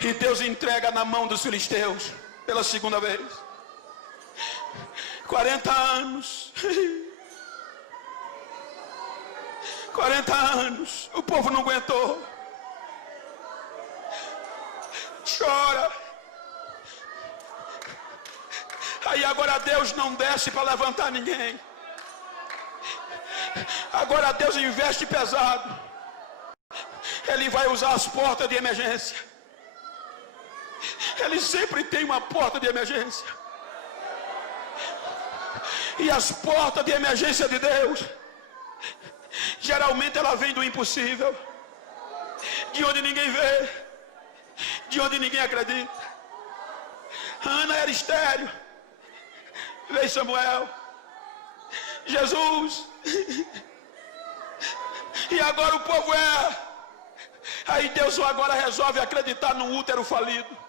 E Deus entrega na mão dos filisteus pela segunda vez. 40 anos. 40 anos. O povo não aguentou. Chora. Aí agora Deus não desce para levantar ninguém. Agora Deus investe pesado. Ele vai usar as portas de emergência. Ele sempre tem uma porta de emergência. E as portas de emergência de Deus, geralmente ela vem do impossível, de onde ninguém vê, de onde ninguém acredita. Ana era estéril, veio Samuel, Jesus, e agora o povo é. Aí Deus agora resolve acreditar num útero falido.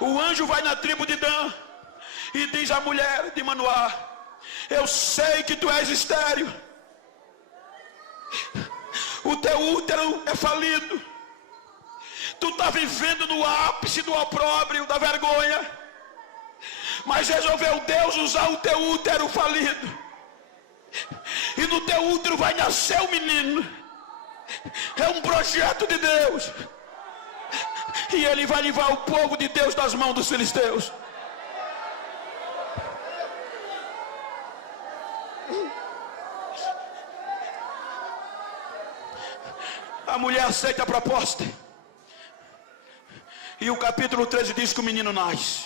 O anjo vai na tribo de Dan e diz à mulher de Manoá: eu sei que tu és estéril, o teu útero é falido, tu está vivendo no ápice do opróbrio, da vergonha, mas resolveu Deus usar o teu útero falido, e no teu útero vai nascer um menino. É um projeto de Deus, e ele vai livrar o povo de Deus das mãos dos filisteus. A mulher aceita a proposta, e o capítulo 13 diz que o menino nasce.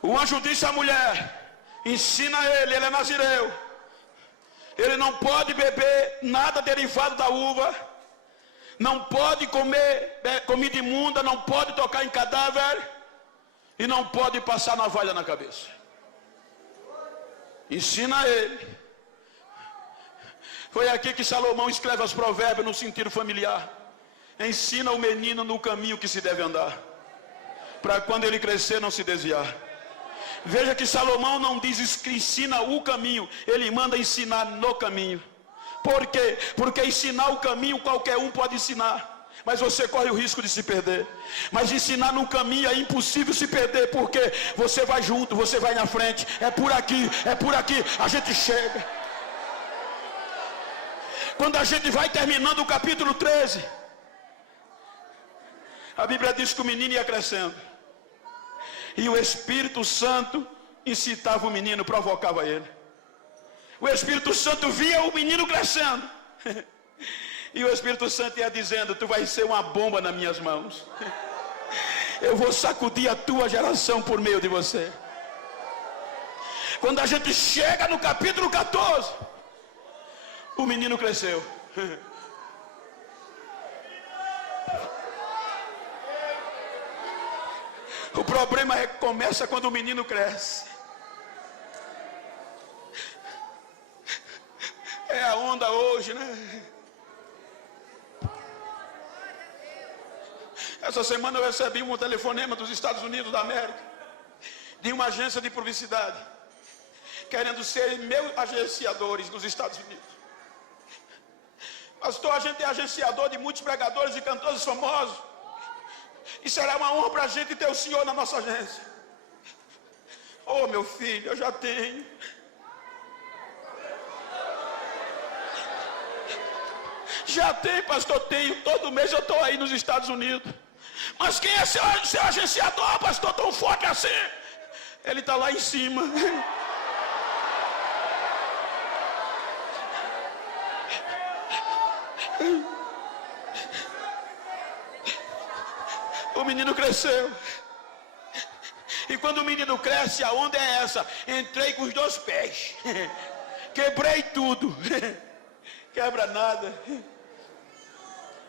O anjo disse à mulher: ensina ele é nazireu, ele não pode beber nada derivado da uva, não pode comer comida imunda, não pode tocar em cadáver, e não pode passar navalha na cabeça. Ensina ele. Foi aqui que Salomão escreve os provérbios no sentido familiar. Ensina o menino no caminho que se deve andar, para quando ele crescer não se desviar. Veja que Salomão não diz que ensina o caminho, ele manda ensinar no caminho. Por quê? Porque ensinar o caminho qualquer um pode ensinar, mas você corre o risco de se perder. Mas ensinar no caminho é impossível se perder, porque você vai junto, você vai na frente. É por aqui, a gente chega. Quando a gente vai terminando o capítulo 13, a Bíblia diz que o menino ia crescendo, e o Espírito Santo incitava o menino, provocava ele. O Espírito Santo via o menino crescendo, e o Espírito Santo ia dizendo: tu vai ser uma bomba nas minhas mãos, eu vou sacudir a tua geração por meio de você. Quando a gente chega no capítulo 14, o menino cresceu. O problema é que começa quando o menino cresce. É a onda hoje, né? Essa semana eu recebi um telefonema dos Estados Unidos da América, de uma agência de publicidade, querendo ser meus agenciadores nos Estados Unidos. Pastor, a gente é agenciador de muitos pregadores e cantores famosos, e será uma honra para a gente ter o senhor na nossa agência. Oh, meu filho, eu já tenho. Já tem, pastor, tenho. Todo mês eu estou aí nos Estados Unidos. Mas quem é seu agenciador, pastor, tão forte assim? Ele está lá em cima. O menino cresceu. E quando o menino cresce, a onda é essa: entrei com os 2 pés, quebrei tudo. Quebra nada.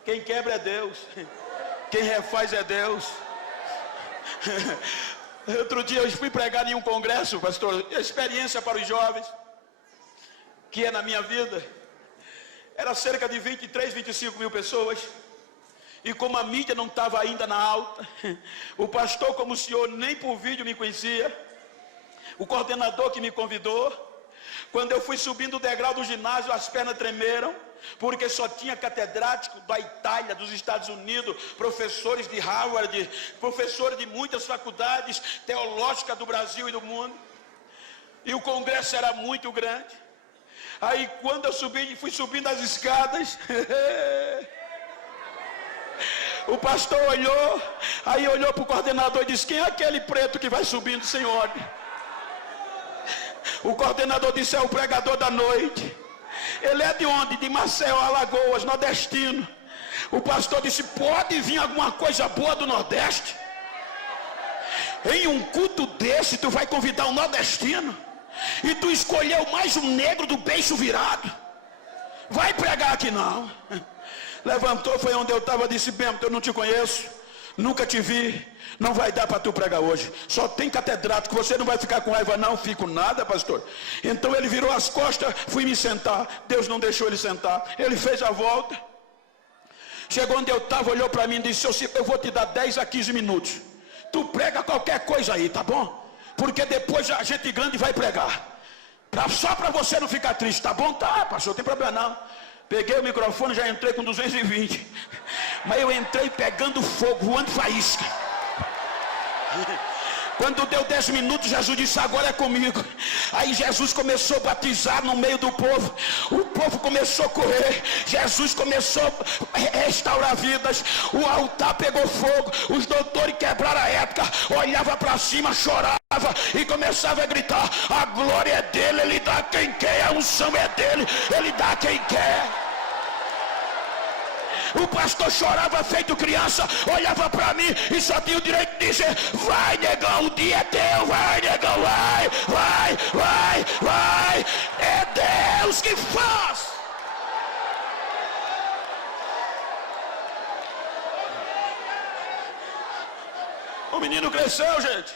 Quem quebra é Deus, quem refaz é Deus. Outro dia eu fui pregar em um congresso, pastor, experiência para os jovens, que é na minha vida. Era cerca de 23, 25 mil pessoas. E como a mídia não estava ainda na alta, o pastor, como o senhor, nem por vídeo me conhecia, o coordenador que me convidou, quando eu fui subindo o degrau do ginásio, as pernas tremeram, porque só tinha catedrático da Itália, dos Estados Unidos, professores de Harvard, professores de muitas faculdades teológicas do Brasil e do mundo, e o congresso era muito grande. Aí quando eu fui subindo as escadas, o pastor olhou, aí olhou para o coordenador e disse: quem é aquele preto que vai subindo sem ordem? O coordenador disse: é o pregador da noite. Ele é de onde? De Maceió, Alagoas, nordestino. O pastor disse: pode vir alguma coisa boa do Nordeste? Em um culto desse, tu vai convidar um nordestino e tu escolheu mais um negro do beiço virado. Vai pregar aqui não. Levantou, foi onde eu estava, disse: Bento, eu não te conheço, nunca te vi, não vai dar para tu pregar hoje. Só tem catedrático, você não vai ficar com raiva não. Fico nada, pastor. Então ele virou as costas, fui me sentar. Deus não deixou ele sentar. Ele fez a volta. Chegou onde eu estava, olhou para mim e disse: eu vou te dar 10 a 15 minutos. Tu prega qualquer coisa aí, tá bom? Porque depois a gente grande vai pregar. Só para você não ficar triste, tá bom? Tá, pastor, não tem problema não. Peguei o microfone, já entrei com 220. Mas eu entrei pegando fogo, voando faísca. Quando deu 10 minutos, Jesus disse: agora é comigo. Aí Jesus começou a batizar no meio do povo. O povo começou a correr. Jesus começou a restaurar vidas. O altar pegou fogo. Os doutores quebraram a época. Olhava para cima, chorava e começava a gritar: a glória é dele, ele dá quem quer. A unção é dele, ele dá quem quer. O pastor chorava feito criança, olhava para mim e só tinha o direito de dizer: vai, negão, o dia é teu, vai, negão, vai, vai, vai, vai. É Deus que faz. O menino cresceu, gente.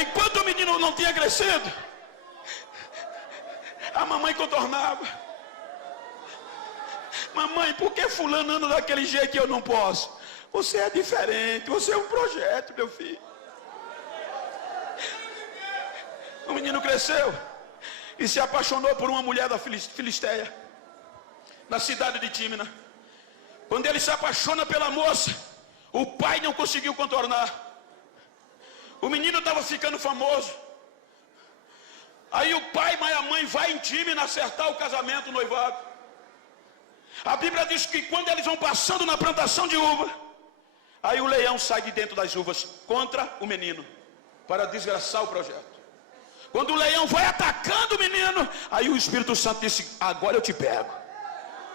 Enquanto o menino não tinha crescido, a mamãe contornava: mamãe, por que fulano anda daquele jeito que eu não posso? Você é diferente, você é um projeto, meu filho. O menino cresceu e se apaixonou por uma mulher da Filisteia, na cidade de Tímina. Quando ele se apaixona pela moça, o pai não conseguiu contornar. O menino estava ficando famoso. Aí o pai e a mãe vai em Tímina acertar o casamento, o noivado. A Bíblia diz que quando eles vão passando na plantação de uva, aí o leão sai de dentro das uvas contra o menino, para desgraçar o projeto. Quando o leão vai atacando o menino, aí o Espírito Santo disse: agora eu te pego.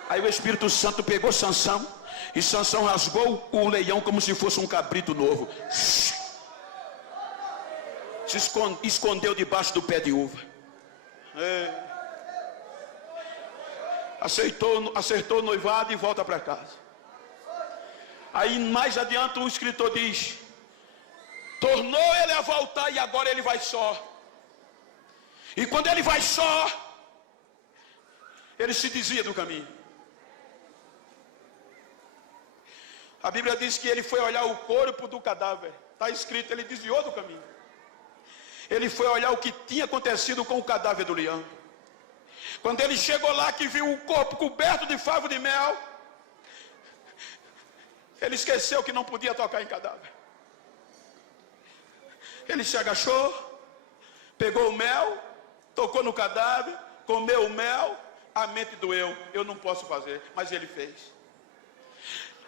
Aí o Espírito Santo pegou Sansão, e Sansão rasgou o leão como se fosse um cabrito novo. Se escondeu debaixo do pé de uva. Acertou o noivado e volta para casa. Aí mais adiante o escritor diz: tornou ele a voltar e agora ele vai só. E quando ele vai só, ele se desvia do caminho. A Bíblia diz que ele foi olhar o corpo do cadáver. Está escrito, ele desviou do caminho. Ele foi olhar o que tinha acontecido com o cadáver do leão. Quando ele chegou lá, que viu o corpo coberto de favo de mel, ele esqueceu que não podia tocar em cadáver. Ele se agachou, pegou o mel, tocou no cadáver, comeu o mel, a mente doeu. Eu não posso fazer, mas ele fez.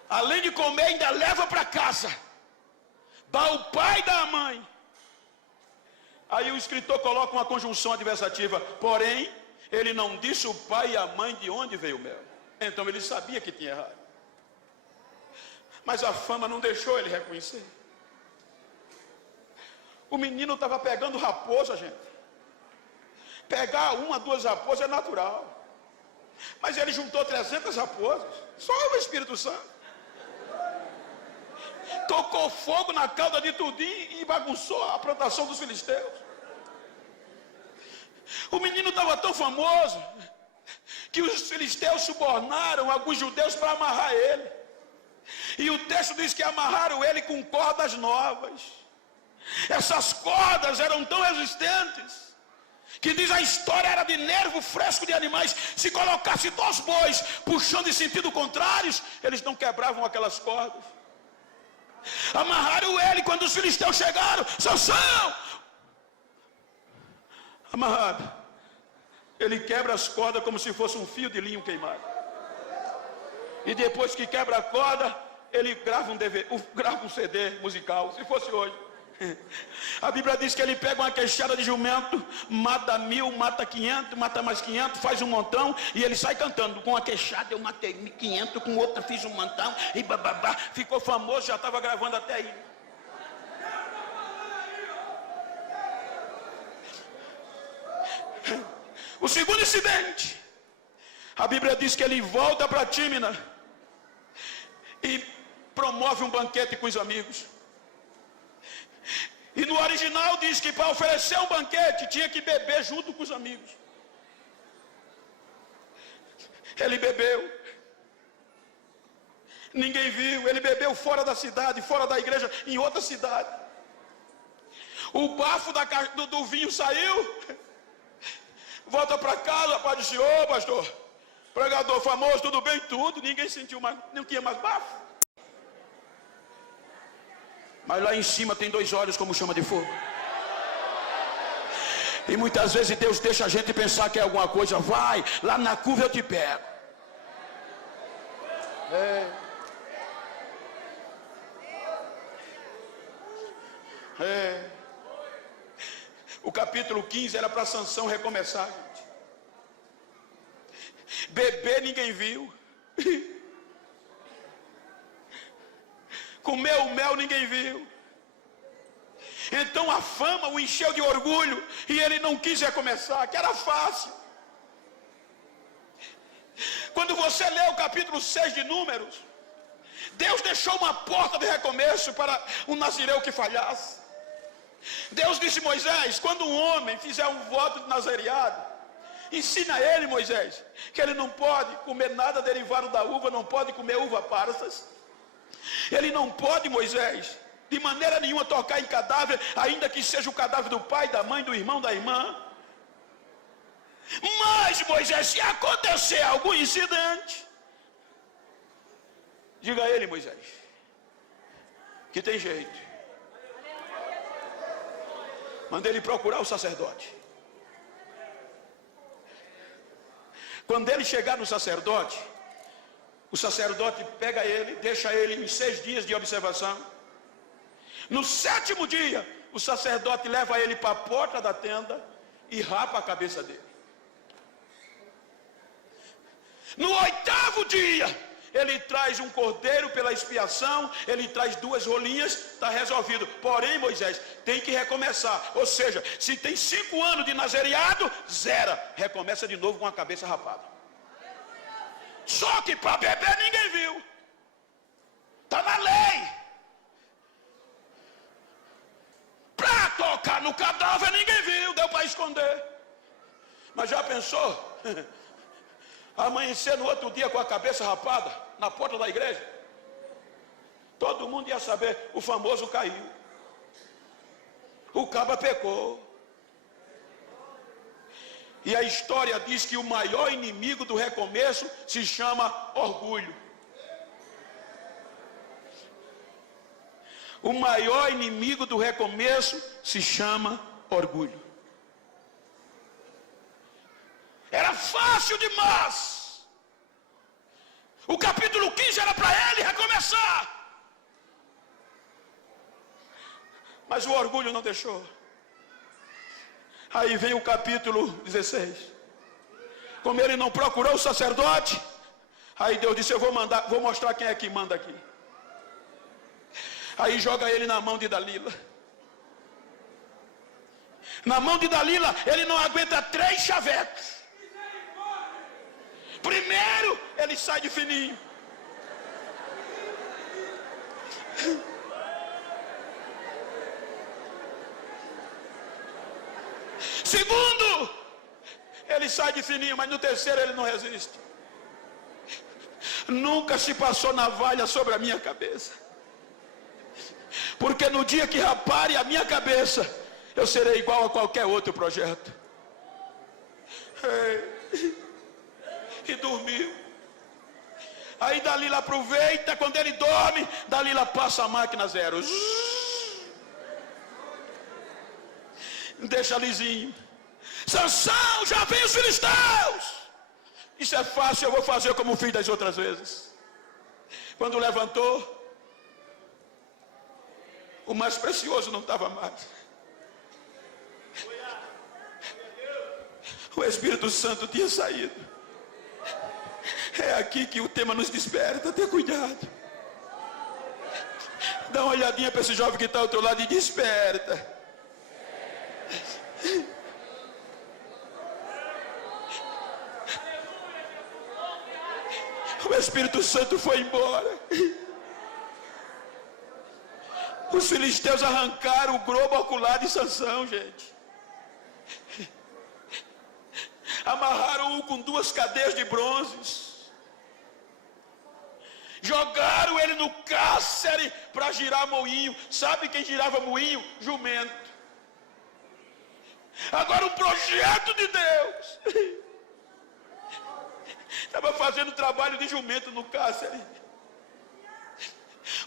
Além de comer, ainda leva para casa, dá ao pai e dá à mãe. Aí o escritor coloca uma conjunção adversativa: porém, ele não disse o pai e a mãe de onde veio o mel. Então ele sabia que tinha errado. Mas a fama não deixou ele reconhecer. O menino estava pegando raposa, gente. Pegar 1 a 2 raposas é natural. Mas ele juntou 300 raposas. Só o Espírito Santo. Tocou fogo na cauda de tudinho e bagunçou a plantação dos filisteus. O menino estava tão famoso que os filisteus subornaram alguns judeus para amarrar ele. E o texto diz que amarraram ele com cordas novas. Essas cordas eram tão resistentes que diz a história, era de nervo fresco de animais. Se colocasse 2 bois puxando em sentido contrários, eles não quebravam aquelas cordas. Amarraram ele. Quando os filisteus chegaram: Sansão! Amarrado. Ele quebra as cordas como se fosse um fio de linho queimado. E depois que quebra a corda, ele grava grava um CD musical. Se fosse hoje, A Bíblia diz que ele pega uma queixada de jumento, mata 1000, mata 500, mata mais 500, faz um montão, e ele sai cantando. Com a queixada eu matei 500, com outra fiz um montão, e bababá, ficou famoso, já estava gravando até aí. O segundo incidente, a Bíblia diz que ele volta para Tímina e promove um banquete com os amigos. E no original diz que para oferecer um banquete tinha que beber junto com os amigos. Ele bebeu, ninguém viu. Ele bebeu fora da cidade, fora da igreja, em outra cidade. O bafo do vinho saiu. Volta para casa, pai disse: ô pastor, pregador famoso, tudo bem? Tudo. Ninguém sentiu mais, não tinha mais bafo. Mas lá em cima tem 2 olhos como chama de fogo. E muitas vezes Deus deixa a gente pensar que é alguma coisa. Vai, lá na curva eu te pego. O capítulo 15 era para Sansão recomeçar, gente. Beber ninguém viu. Comeu o mel, ninguém viu. Então a fama o encheu de orgulho e ele não quis recomeçar, que era fácil. Quando você lê o capítulo 6 de Números, Deus deixou uma porta de recomeço para um nazireu que falhasse. Deus disse: Moisés, quando um homem fizer um voto de nazereado, ensina a ele, Moisés, que ele não pode comer nada derivado da uva, não pode comer uva passas. Ele não pode, Moisés, de maneira nenhuma tocar em cadáver, ainda que seja o cadáver do pai, da mãe, do irmão, da irmã. Mas, Moisés, se acontecer algum incidente, diga a ele, Moisés, que tem jeito. Manda ele procurar o sacerdote. Quando ele chegar no sacerdote, o sacerdote pega ele, deixa ele em 6 dias de observação. No 7º dia, o sacerdote leva ele para a porta da tenda e rapa a cabeça dele. No 8º dia, ele traz um cordeiro pela expiação, ele traz 2 rolinhas, está resolvido. Porém, Moisés, tem que recomeçar. Ou seja, se tem 5 anos de nazereado, zera, recomeça de novo com a cabeça rapada. Só que para beber ninguém viu. Está na lei. Para tocar no cadáver ninguém viu, deu para esconder. Mas já pensou? Amanhecer no outro dia com a cabeça rapada na porta da igreja? Todo mundo ia saber, o famoso caiu. O cabra pecou. E a história diz que o maior inimigo do recomeço se chama orgulho. O maior inimigo do recomeço se chama orgulho. Era fácil demais. O capítulo 15 era para ele recomeçar. Mas o orgulho não deixou. Aí vem o capítulo 16. Como ele não procurou o sacerdote, aí Deus disse: eu vou mostrar quem é que manda aqui. Aí joga ele na mão de Dalila. Na mão de Dalila, ele não aguenta 3 chavecos. Primeiro, ele sai de fininho. Segundo, ele sai de fininho, mas no terceiro ele não resiste. Nunca se passou navalha sobre a minha cabeça. Porque no dia que raparem a minha cabeça, eu serei igual a qualquer outro projeto. E dormiu. Aí Dalila aproveita, quando ele dorme, Dalila passa a máquina 0. Deixa lisinho. Sansão, já vem os filisteus. Isso é fácil, eu vou fazer como fiz das outras vezes. Quando levantou, o mais precioso não estava mais. O Espírito Santo tinha saído. É aqui que o tema nos desperta, ter cuidado. Dá uma olhadinha para esse jovem que está ao teu lado e desperta. O Espírito Santo foi embora. Os filisteus arrancaram o globo ocular de Sansão, gente. Amarraram-o com 2 cadeias de bronze. Jogaram ele no cárcere para girar moinho. Sabe quem girava moinho? Jumento. Agora um projeto de Deus. Estava fazendo trabalho de jumento no cárcere.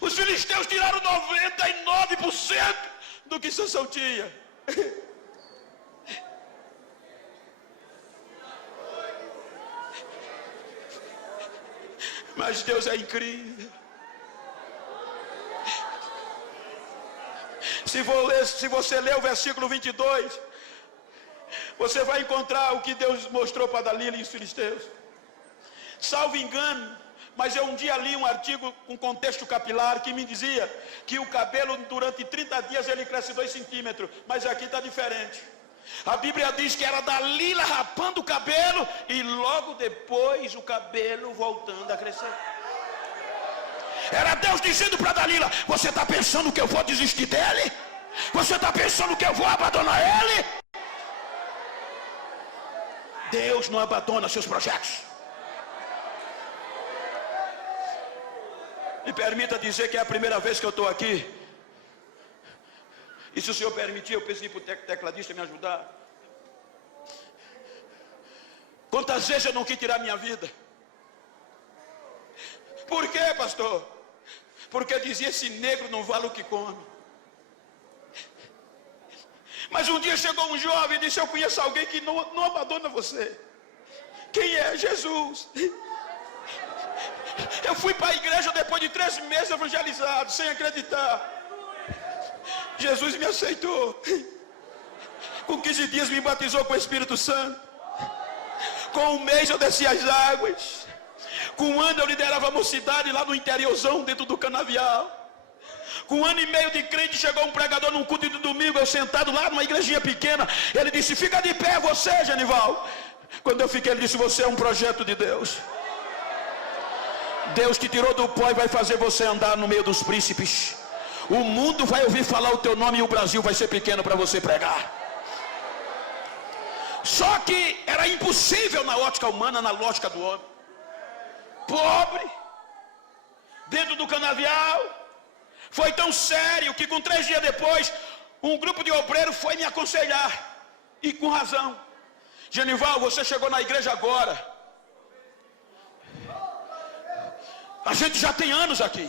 Os filisteus tiraram 99% do que Sansão tinha. Mas Deus é incrível. Se você ler o versículo 22, você vai encontrar o que Deus mostrou para Dalila e os filisteus. Salvo engano, mas eu um dia li um artigo com contexto capilar que me dizia que o cabelo durante 30 dias ele cresce 2 centímetros, mas aqui está diferente. A Bíblia diz que era Dalila rapando o cabelo e logo depois o cabelo voltando a crescer. Era Deus dizendo para Dalila: você está pensando que eu vou desistir dele? Você está pensando que eu vou abandonar ele? Deus não abandona seus projetos. Me permita dizer que é a primeira vez que eu estou aqui. E se o senhor permitir, eu pedi para o tecladista me ajudar. Quantas vezes eu não quis tirar minha vida? Por quê, pastor? Porque dizia: esse negro não vale o que come. Mas um dia chegou um jovem e disse: eu conheço alguém que não abandona você. Quem é? Jesus. Eu fui para a igreja depois de 3 meses evangelizado, sem acreditar. Jesus me aceitou. Com 15 dias me batizou com o Espírito Santo. Com 1 mês eu desci as águas. Com 1 ano eu liderava a mocidade lá no interiorzão, dentro do canavial. Com 1 ano e meio de crente, chegou um pregador num culto de domingo, eu sentado lá numa igrejinha pequena. Ele disse: fica de pé você, Genival. Quando eu fiquei, ele disse: você é um projeto de Deus. Deus te tirou do pó e vai fazer você andar no meio dos príncipes. O mundo vai ouvir falar o teu nome e o Brasil vai ser pequeno para você pregar. Só que era impossível na ótica humana, na lógica do homem. Pobre, dentro do canavial. Foi tão sério que com 3 dias depois, um grupo de obreiros foi me aconselhar. E com razão. Genival, você chegou na igreja agora. A gente já tem anos aqui.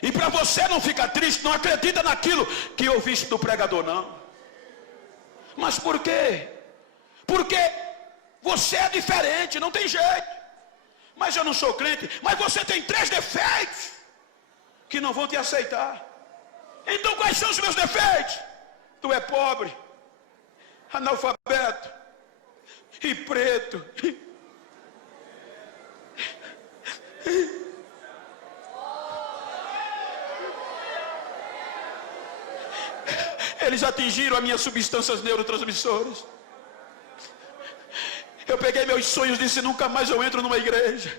E para você não ficar triste, não acredita naquilo que ouviste do pregador, não. Mas por quê? Porque você é diferente, não tem jeito. Mas eu não sou crente. Mas você tem 3 defeitos que não vão te aceitar. Então quais são os meus defeitos? Tu é pobre, analfabeto e preto. Eles atingiram as minhas substâncias neurotransmissoras. Eu peguei meus sonhos e disse: nunca mais eu entro numa igreja.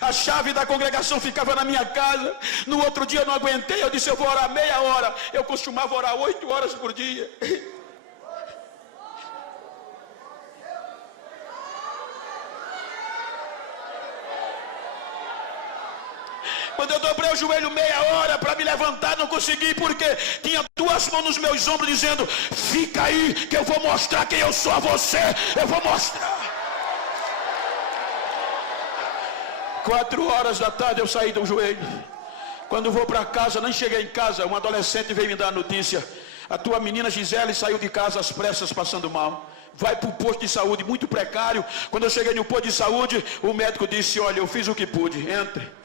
A chave da congregação ficava na minha casa. No outro dia eu não aguentei, eu disse: eu vou orar meia hora. Eu costumava orar 8 horas por dia. Quando eu dobrei o joelho meia hora para me levantar, não consegui, porque tinha 2 mãos nos meus ombros dizendo: fica aí que eu vou mostrar quem eu sou a você. Eu vou mostrar. 4 horas da tarde eu saí do joelho. Quando vou para casa, nem cheguei em casa, um adolescente veio me dar a notícia: a tua menina Gisele saiu de casa às pressas passando mal. Vai para o posto de saúde, muito precário. Quando eu cheguei no posto de saúde, o médico disse: olha, eu fiz o que pude, entre.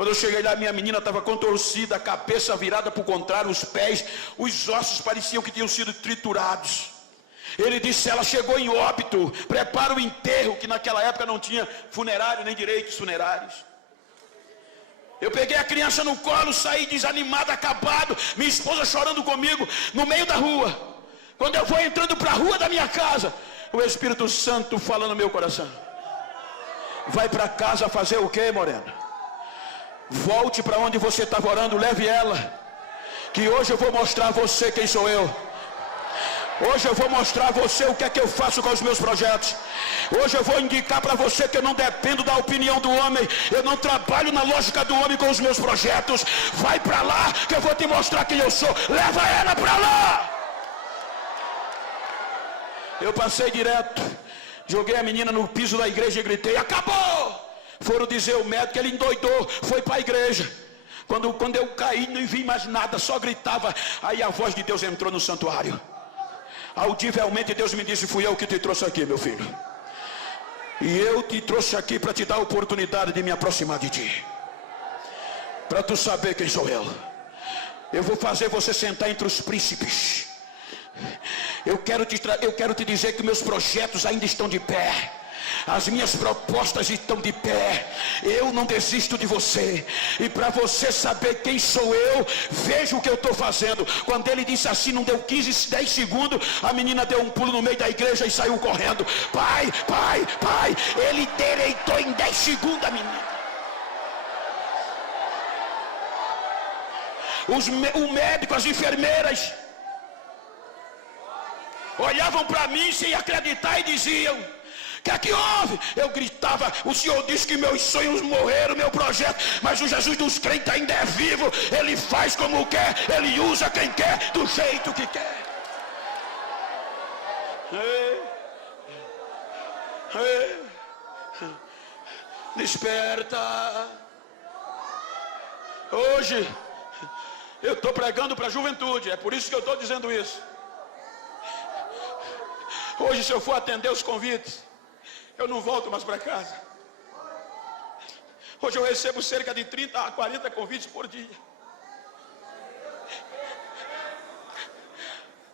Quando eu cheguei lá, minha menina estava contorcida, a cabeça virada para o contrário, os pés, os ossos pareciam que tinham sido triturados. Ele disse, ela chegou em óbito, prepara o enterro, que naquela época não tinha funerário, nem direitos funerários. Eu peguei a criança no colo, saí desanimado, acabado, minha esposa chorando comigo, no meio da rua. Quando eu vou entrando para a rua da minha casa, o Espírito Santo fala no meu coração. Vai para casa fazer o quê, Morena? Volte para onde você estava orando, leve ela. Que hoje eu vou mostrar a você quem sou eu. Hoje eu vou mostrar a você o que é que eu faço com os meus projetos. Hoje eu vou indicar para você que eu não dependo da opinião do homem. Eu não trabalho na lógica do homem com os meus projetos. Vai para lá que eu vou te mostrar quem eu sou. Leva ela para lá. Eu passei direto. Joguei a menina no piso da igreja e gritei, acabou! Foram dizer o médico que ele endoidou, foi para a igreja. Quando eu caí, não vi mais nada, só gritava. Aí a voz de Deus entrou no santuário. Audivelmente Deus me disse, fui eu que te trouxe aqui, meu filho. E eu te trouxe aqui para te dar a oportunidade de me aproximar de ti. Para tu saber quem sou eu. Eu vou fazer você sentar entre os príncipes. Eu quero te dizer que meus projetos ainda estão de pé. As minhas propostas estão de pé. Eu não desisto de você. E para você saber quem sou eu, veja o que eu estou fazendo. Quando ele disse assim, não deu 10 segundos, a menina deu um pulo no meio da igreja e saiu correndo. Pai, pai, pai. Ele deleitou em 10 segundos a menina. O médico, as enfermeiras olhavam para mim sem acreditar e diziam, o que é que houve? Eu gritava, o Senhor disse que meus sonhos morreram, meu projeto, mas o Jesus dos crentes ainda é vivo. Ele faz como quer, ele usa quem quer, do jeito que quer. Desperta. Hoje eu estou pregando para a juventude, é por isso que eu estou dizendo isso. Hoje, se eu for atender os convites, eu não volto mais para casa. Hoje eu recebo cerca de 30 a 40 convites por dia.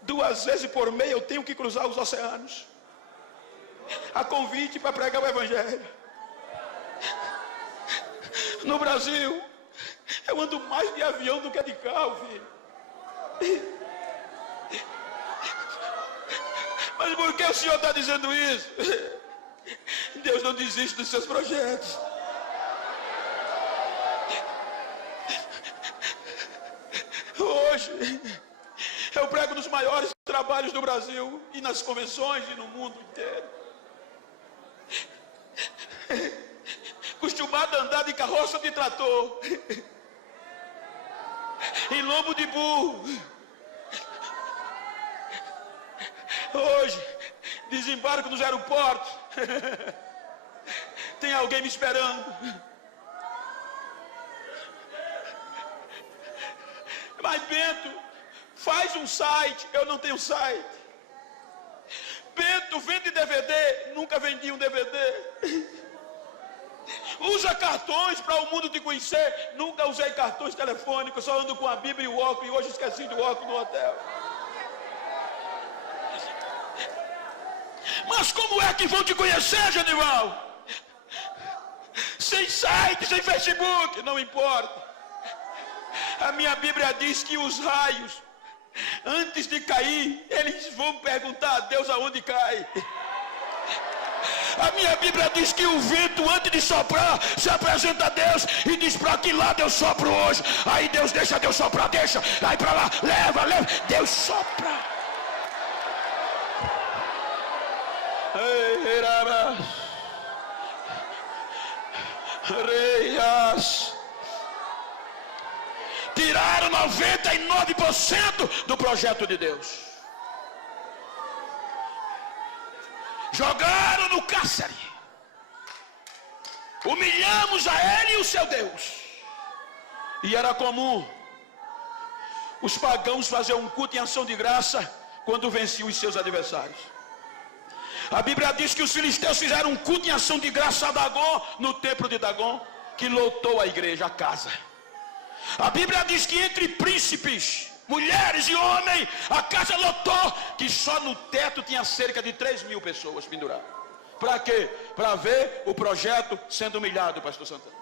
2 vezes por mês eu tenho que cruzar os oceanos. A convite para pregar o Evangelho. No Brasil, eu ando mais de avião do que de carro, filho. Mas por que o Senhor está dizendo isso? Deus não desiste dos seus projetos. Hoje, eu prego nos maiores trabalhos do Brasil e nas convenções e no mundo inteiro. Acostumado a andar de carroça de trator, em lombo de burro. Hoje, desembarco nos aeroportos. Tem alguém me esperando. Mas Bento, faz um site. Eu não tenho site. Bento, vende DVD. Nunca vendi um DVD. Usa cartões para o mundo te conhecer. Nunca usei cartões telefônicos. Só ando com a Bíblia e o óculos. E hoje esqueci do óculos no hotel. Mas como é que vão te conhecer, Genival? Sem site, sem Facebook, não importa. A minha Bíblia diz que os raios, antes de cair, eles vão perguntar a Deus aonde cai. A minha Bíblia diz que o vento, antes de soprar, se apresenta a Deus e diz para que lado eu sopro hoje. Aí Deus deixa Deus soprar, deixa. Aí para lá, leva. Deus sopra. Tiraram 99% do projeto de Deus. Jogaram no cárcere. Humilhamos a ele e o seu Deus. E era comum os pagãos fazer um culto em ação de graça quando venciam os seus adversários. A Bíblia diz que os filisteus fizeram um culto em ação de graça a Dagom, no templo de Dagom. que lotou a igreja, a casa. A Bíblia diz que entre príncipes, mulheres e homens, a casa lotou, que só no teto tinha cerca de 3.000 pessoas penduradas. Para quê? Para ver o projeto sendo humilhado, pastor Santana.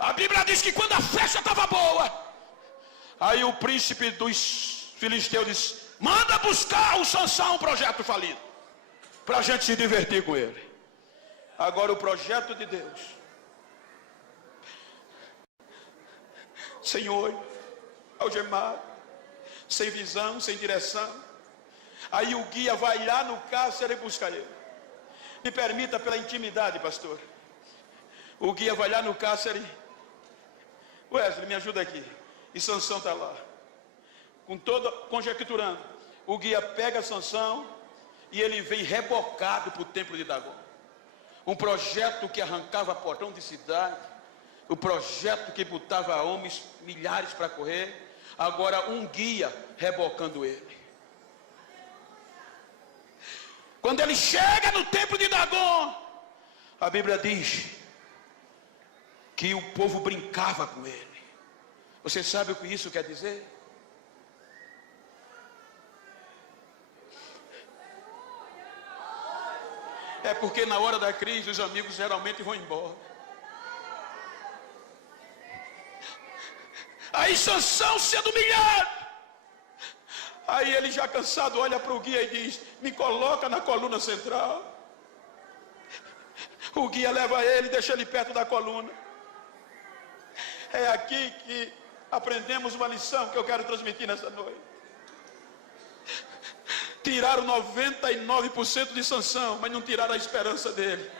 A Bíblia diz que quando a festa estava boa, aí o príncipe dos filisteus disse: manda buscar o Sansão, um projeto falido, para a gente se divertir com ele. Agora o projeto de Deus, sem olho, algemado, sem visão, sem direção. Aí o guia vai lá no cárcere buscar ele. Me permita, pela intimidade, pastor. O guia vai lá no cárcere. Wesley, me ajuda aqui. E Sansão está lá, conjecturando. O guia pega Sansão e ele vem rebocado para o templo de Dagom. Um projeto que arrancava portão de cidade, o projeto que botava homens, milhares para correr. Agora um guia rebocando ele. Quando ele chega no templo de Dagom, a Bíblia diz que o povo brincava com ele. Você sabe o que isso quer dizer? É porque na hora da crise os amigos geralmente vão embora. Aí Sansão sendo humilhado. Aí ele já cansado olha para o guia e diz: me coloca na coluna central. O guia leva ele, deixa ele perto da coluna. É aqui que aprendemos uma lição que eu quero transmitir nessa noite. Tiraram 99% de Sansão, mas não tiraram a esperança dele.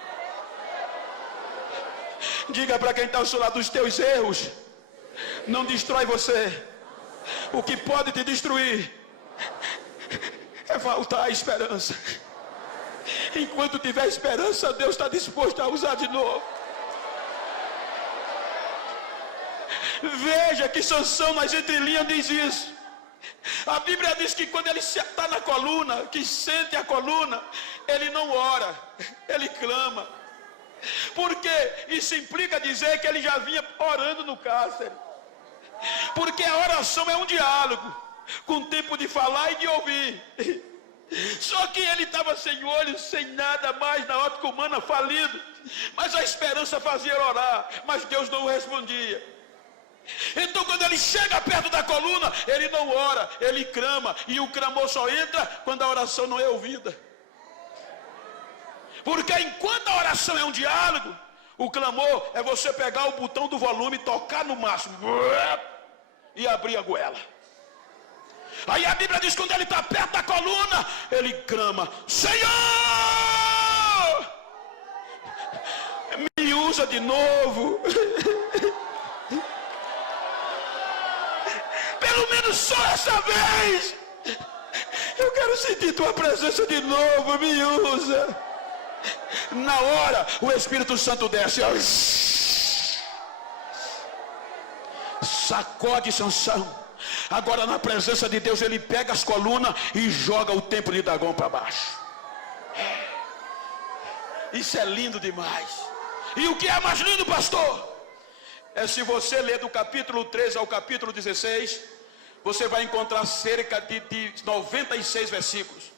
Diga para quem está ao seu lado: os teus erros não destrói você. O que pode te destruir é faltar a esperança. Enquanto tiver esperança, Deus está disposto a usar de novo. Veja que Sansão nas entrelinhas diz isso. A Bíblia diz que quando ele está na coluna, que sente a coluna, ele não ora, ele clama. Porque isso implica dizer que ele já vinha orando no cárcere. Porque a oração é um diálogo, com tempo de falar e de ouvir. Só que ele estava sem olhos, sem nada mais na ótica humana, falido. Mas a esperança fazia orar, mas Deus não o respondia. Então quando ele chega perto da coluna, ele não ora, ele clama. E o clamor só entra quando a oração não é ouvida. Porque enquanto a oração é um diálogo, o clamor é você pegar o botão do volume, tocar no máximo e abrir a goela. Aí a Bíblia diz que quando ele está perto da coluna, ele clama: Senhor, me usa de novo. Pelo menos só essa vez. Eu quero sentir tua presença de novo, me usa. Na hora, o Espírito Santo desce, ó, sacode Sansão. Agora na presença de Deus ele pega as colunas e joga o templo de Dagom para baixo. Isso é lindo demais. E o que é mais lindo, pastor? É se você ler do capítulo 13 ao capítulo 16, você vai encontrar cerca de 96 versículos.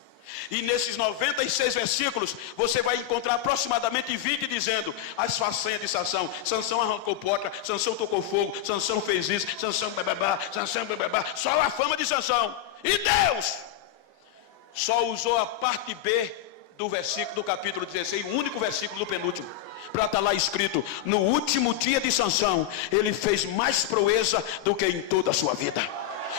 E nesses 96 versículos, você vai encontrar aproximadamente 20 dizendo as façanhas de Sansão. Sansão arrancou porta, Sansão tocou fogo, Sansão fez isso, Sansão bababá, Sansão bababá. Só a fama de Sansão. E Deus só usou a parte B do versículo do capítulo 16, o único versículo do penúltimo, para estar lá escrito: no último dia de Sansão, ele fez mais proeza do que em toda a sua vida.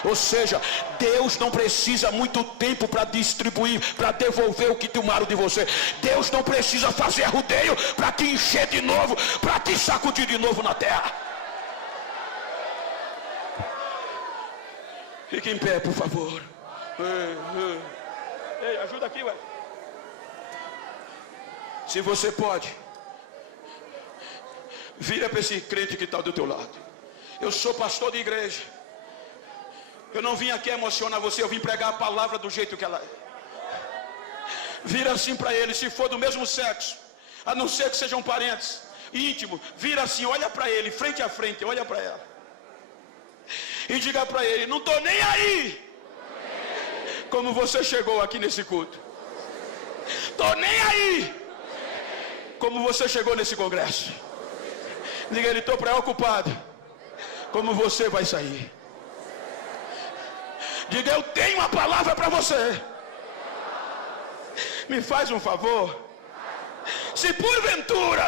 Ou seja, Deus não precisa muito tempo para distribuir, para devolver o que tomaram de você. Deus não precisa fazer rodeio para te encher de novo, para te sacudir de novo na terra. Fique em pé, por favor. Ei, ajuda aqui, ué. Se você pode, vira para esse crente que está do teu lado. Eu sou pastor de igreja. Eu não vim aqui emocionar você, eu vim pregar a palavra do jeito que ela é. Vira assim para ele, se for do mesmo sexo, a não ser que sejam parentes, íntimo, vira assim, olha para ele, frente a frente, olha para ela. E diga para ele, não estou nem aí como você chegou aqui nesse culto. Estou nem aí como você chegou nesse congresso. Diga ele, estou preocupado como você vai sair. Diga, eu tenho uma palavra para você. Me faz um favor. Se porventura,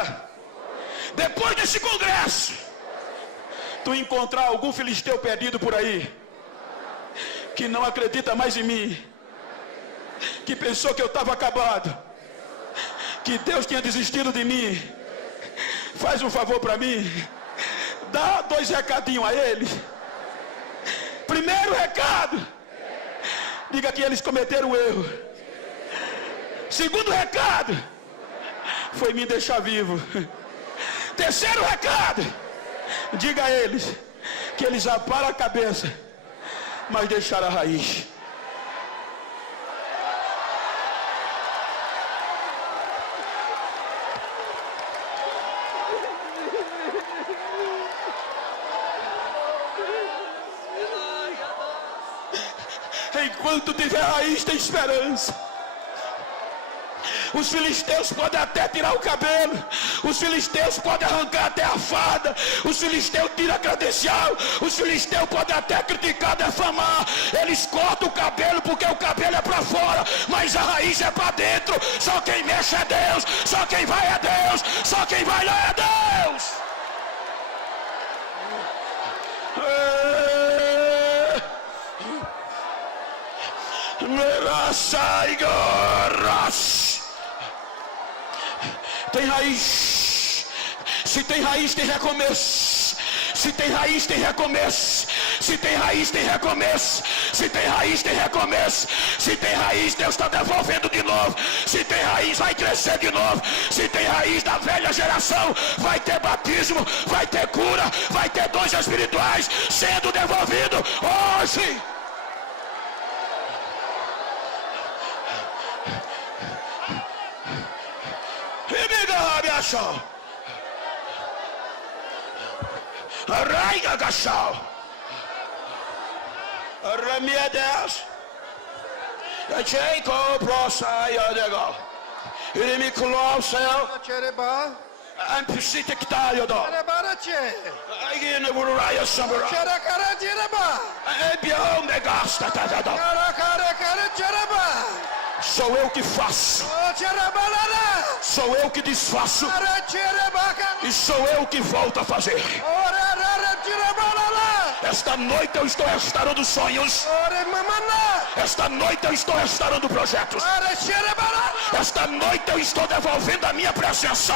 depois desse congresso, tu encontrar algum filisteu perdido por aí, que não acredita mais em mim, que pensou que eu estava acabado, que Deus tinha desistido de mim, faz um favor para mim, dá 2 recadinhos a ele. Primeiro recado, diga que eles cometeram um erro. Segundo recado, foi me deixar vivo. Terceiro recado, diga a eles que eles aparam a cabeça, mas deixaram a raiz. Enquanto tiver raiz, tem esperança. Os filisteus podem até tirar o cabelo, os filisteus podem arrancar até a farda, os filisteus tiram a credencial, os filisteus podem até criticar, defamar, eles cortam o cabelo porque o cabelo é para fora, mas a raiz é para dentro. Só quem mexe é Deus, só quem vai é Deus, só quem vai lá é Deus. Tem raiz. Se tem raiz, tem recomeço. Se tem raiz, tem recomeço. Se tem raiz, tem recomeço. Se tem raiz, tem recomeço. Se tem raiz, Deus está devolvendo de novo. Se tem raiz, vai crescer de novo. Se tem raiz da velha geração, vai ter batismo, vai ter cura, vai ter dons espirituais sendo devolvido hoje. Arraiga gachal. Remiedes. Jacob Rosaia legal. Ele me colossal. Ampsite ktayo do. Ai ne buraya samura. Ebio megasta tadado. Sou eu que faço. Sou eu que desfaço. E sou eu que volto a fazer. Esta noite eu estou restaurando sonhos. Esta noite eu estou restaurando projetos. Esta noite eu estou devolvendo a minha presença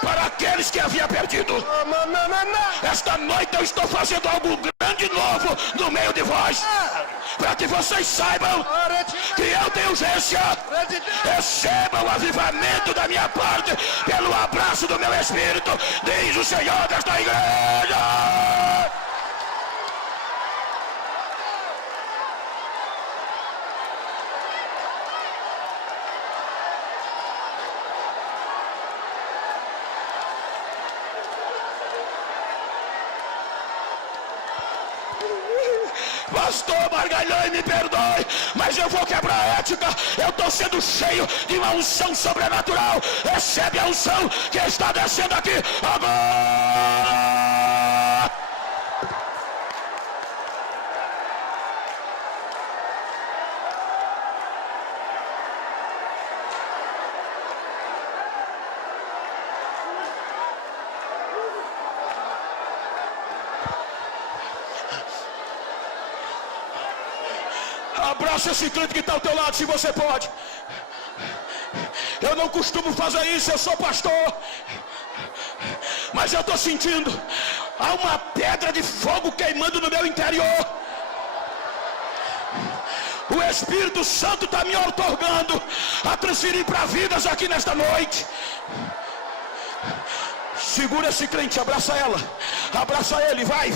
para aqueles que havia perdido. Esta noite eu estou fazendo algo grande novo no meio de vós, para que vocês saibam que eu tenho urgência. Recebam o avivamento da minha parte pelo abraço do meu Espírito, diz o Senhor desta igreja. Pastor Margalhães, me perdoe, mas eu vou quebrar a ética. Eu estou sendo cheio de uma unção sobrenatural. Recebe a unção que está descendo aqui agora. Abraça esse crente que está ao teu lado, se você pode. Eu não costumo fazer isso, eu sou pastor, mas eu estou sentindo há uma pedra de fogo queimando no meu interior. O Espírito Santo está me outorgando a transferir para vidas aqui nesta noite. Segura esse crente, abraça ela. Abraça ele, vai,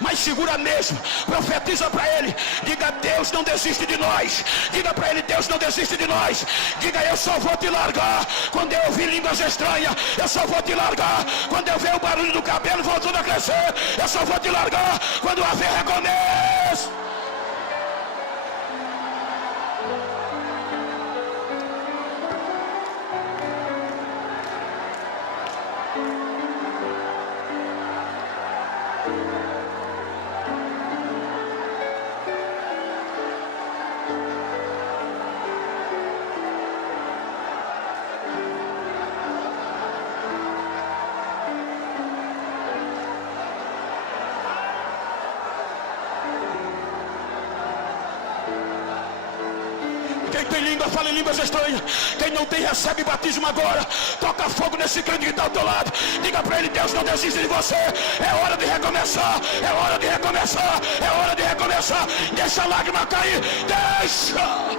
mas segura mesmo. Profetiza para ele. Diga: Deus não desiste de nós. Diga para ele: Deus não desiste de nós. Diga: eu só vou te largar quando eu ouvir línguas estranhas. Eu só vou te largar quando eu ver o barulho do cabelo voltando a crescer. Eu só vou te largar quando haver recomeço. Quem tem língua, fala em línguas estranhas. Quem não tem, recebe batismo agora. Toca fogo nesse crente que está ao teu lado. Diga para ele: Deus não desiste de você. É hora de recomeçar. É hora de recomeçar. É hora de recomeçar. Deixa a lágrima cair. Deixa.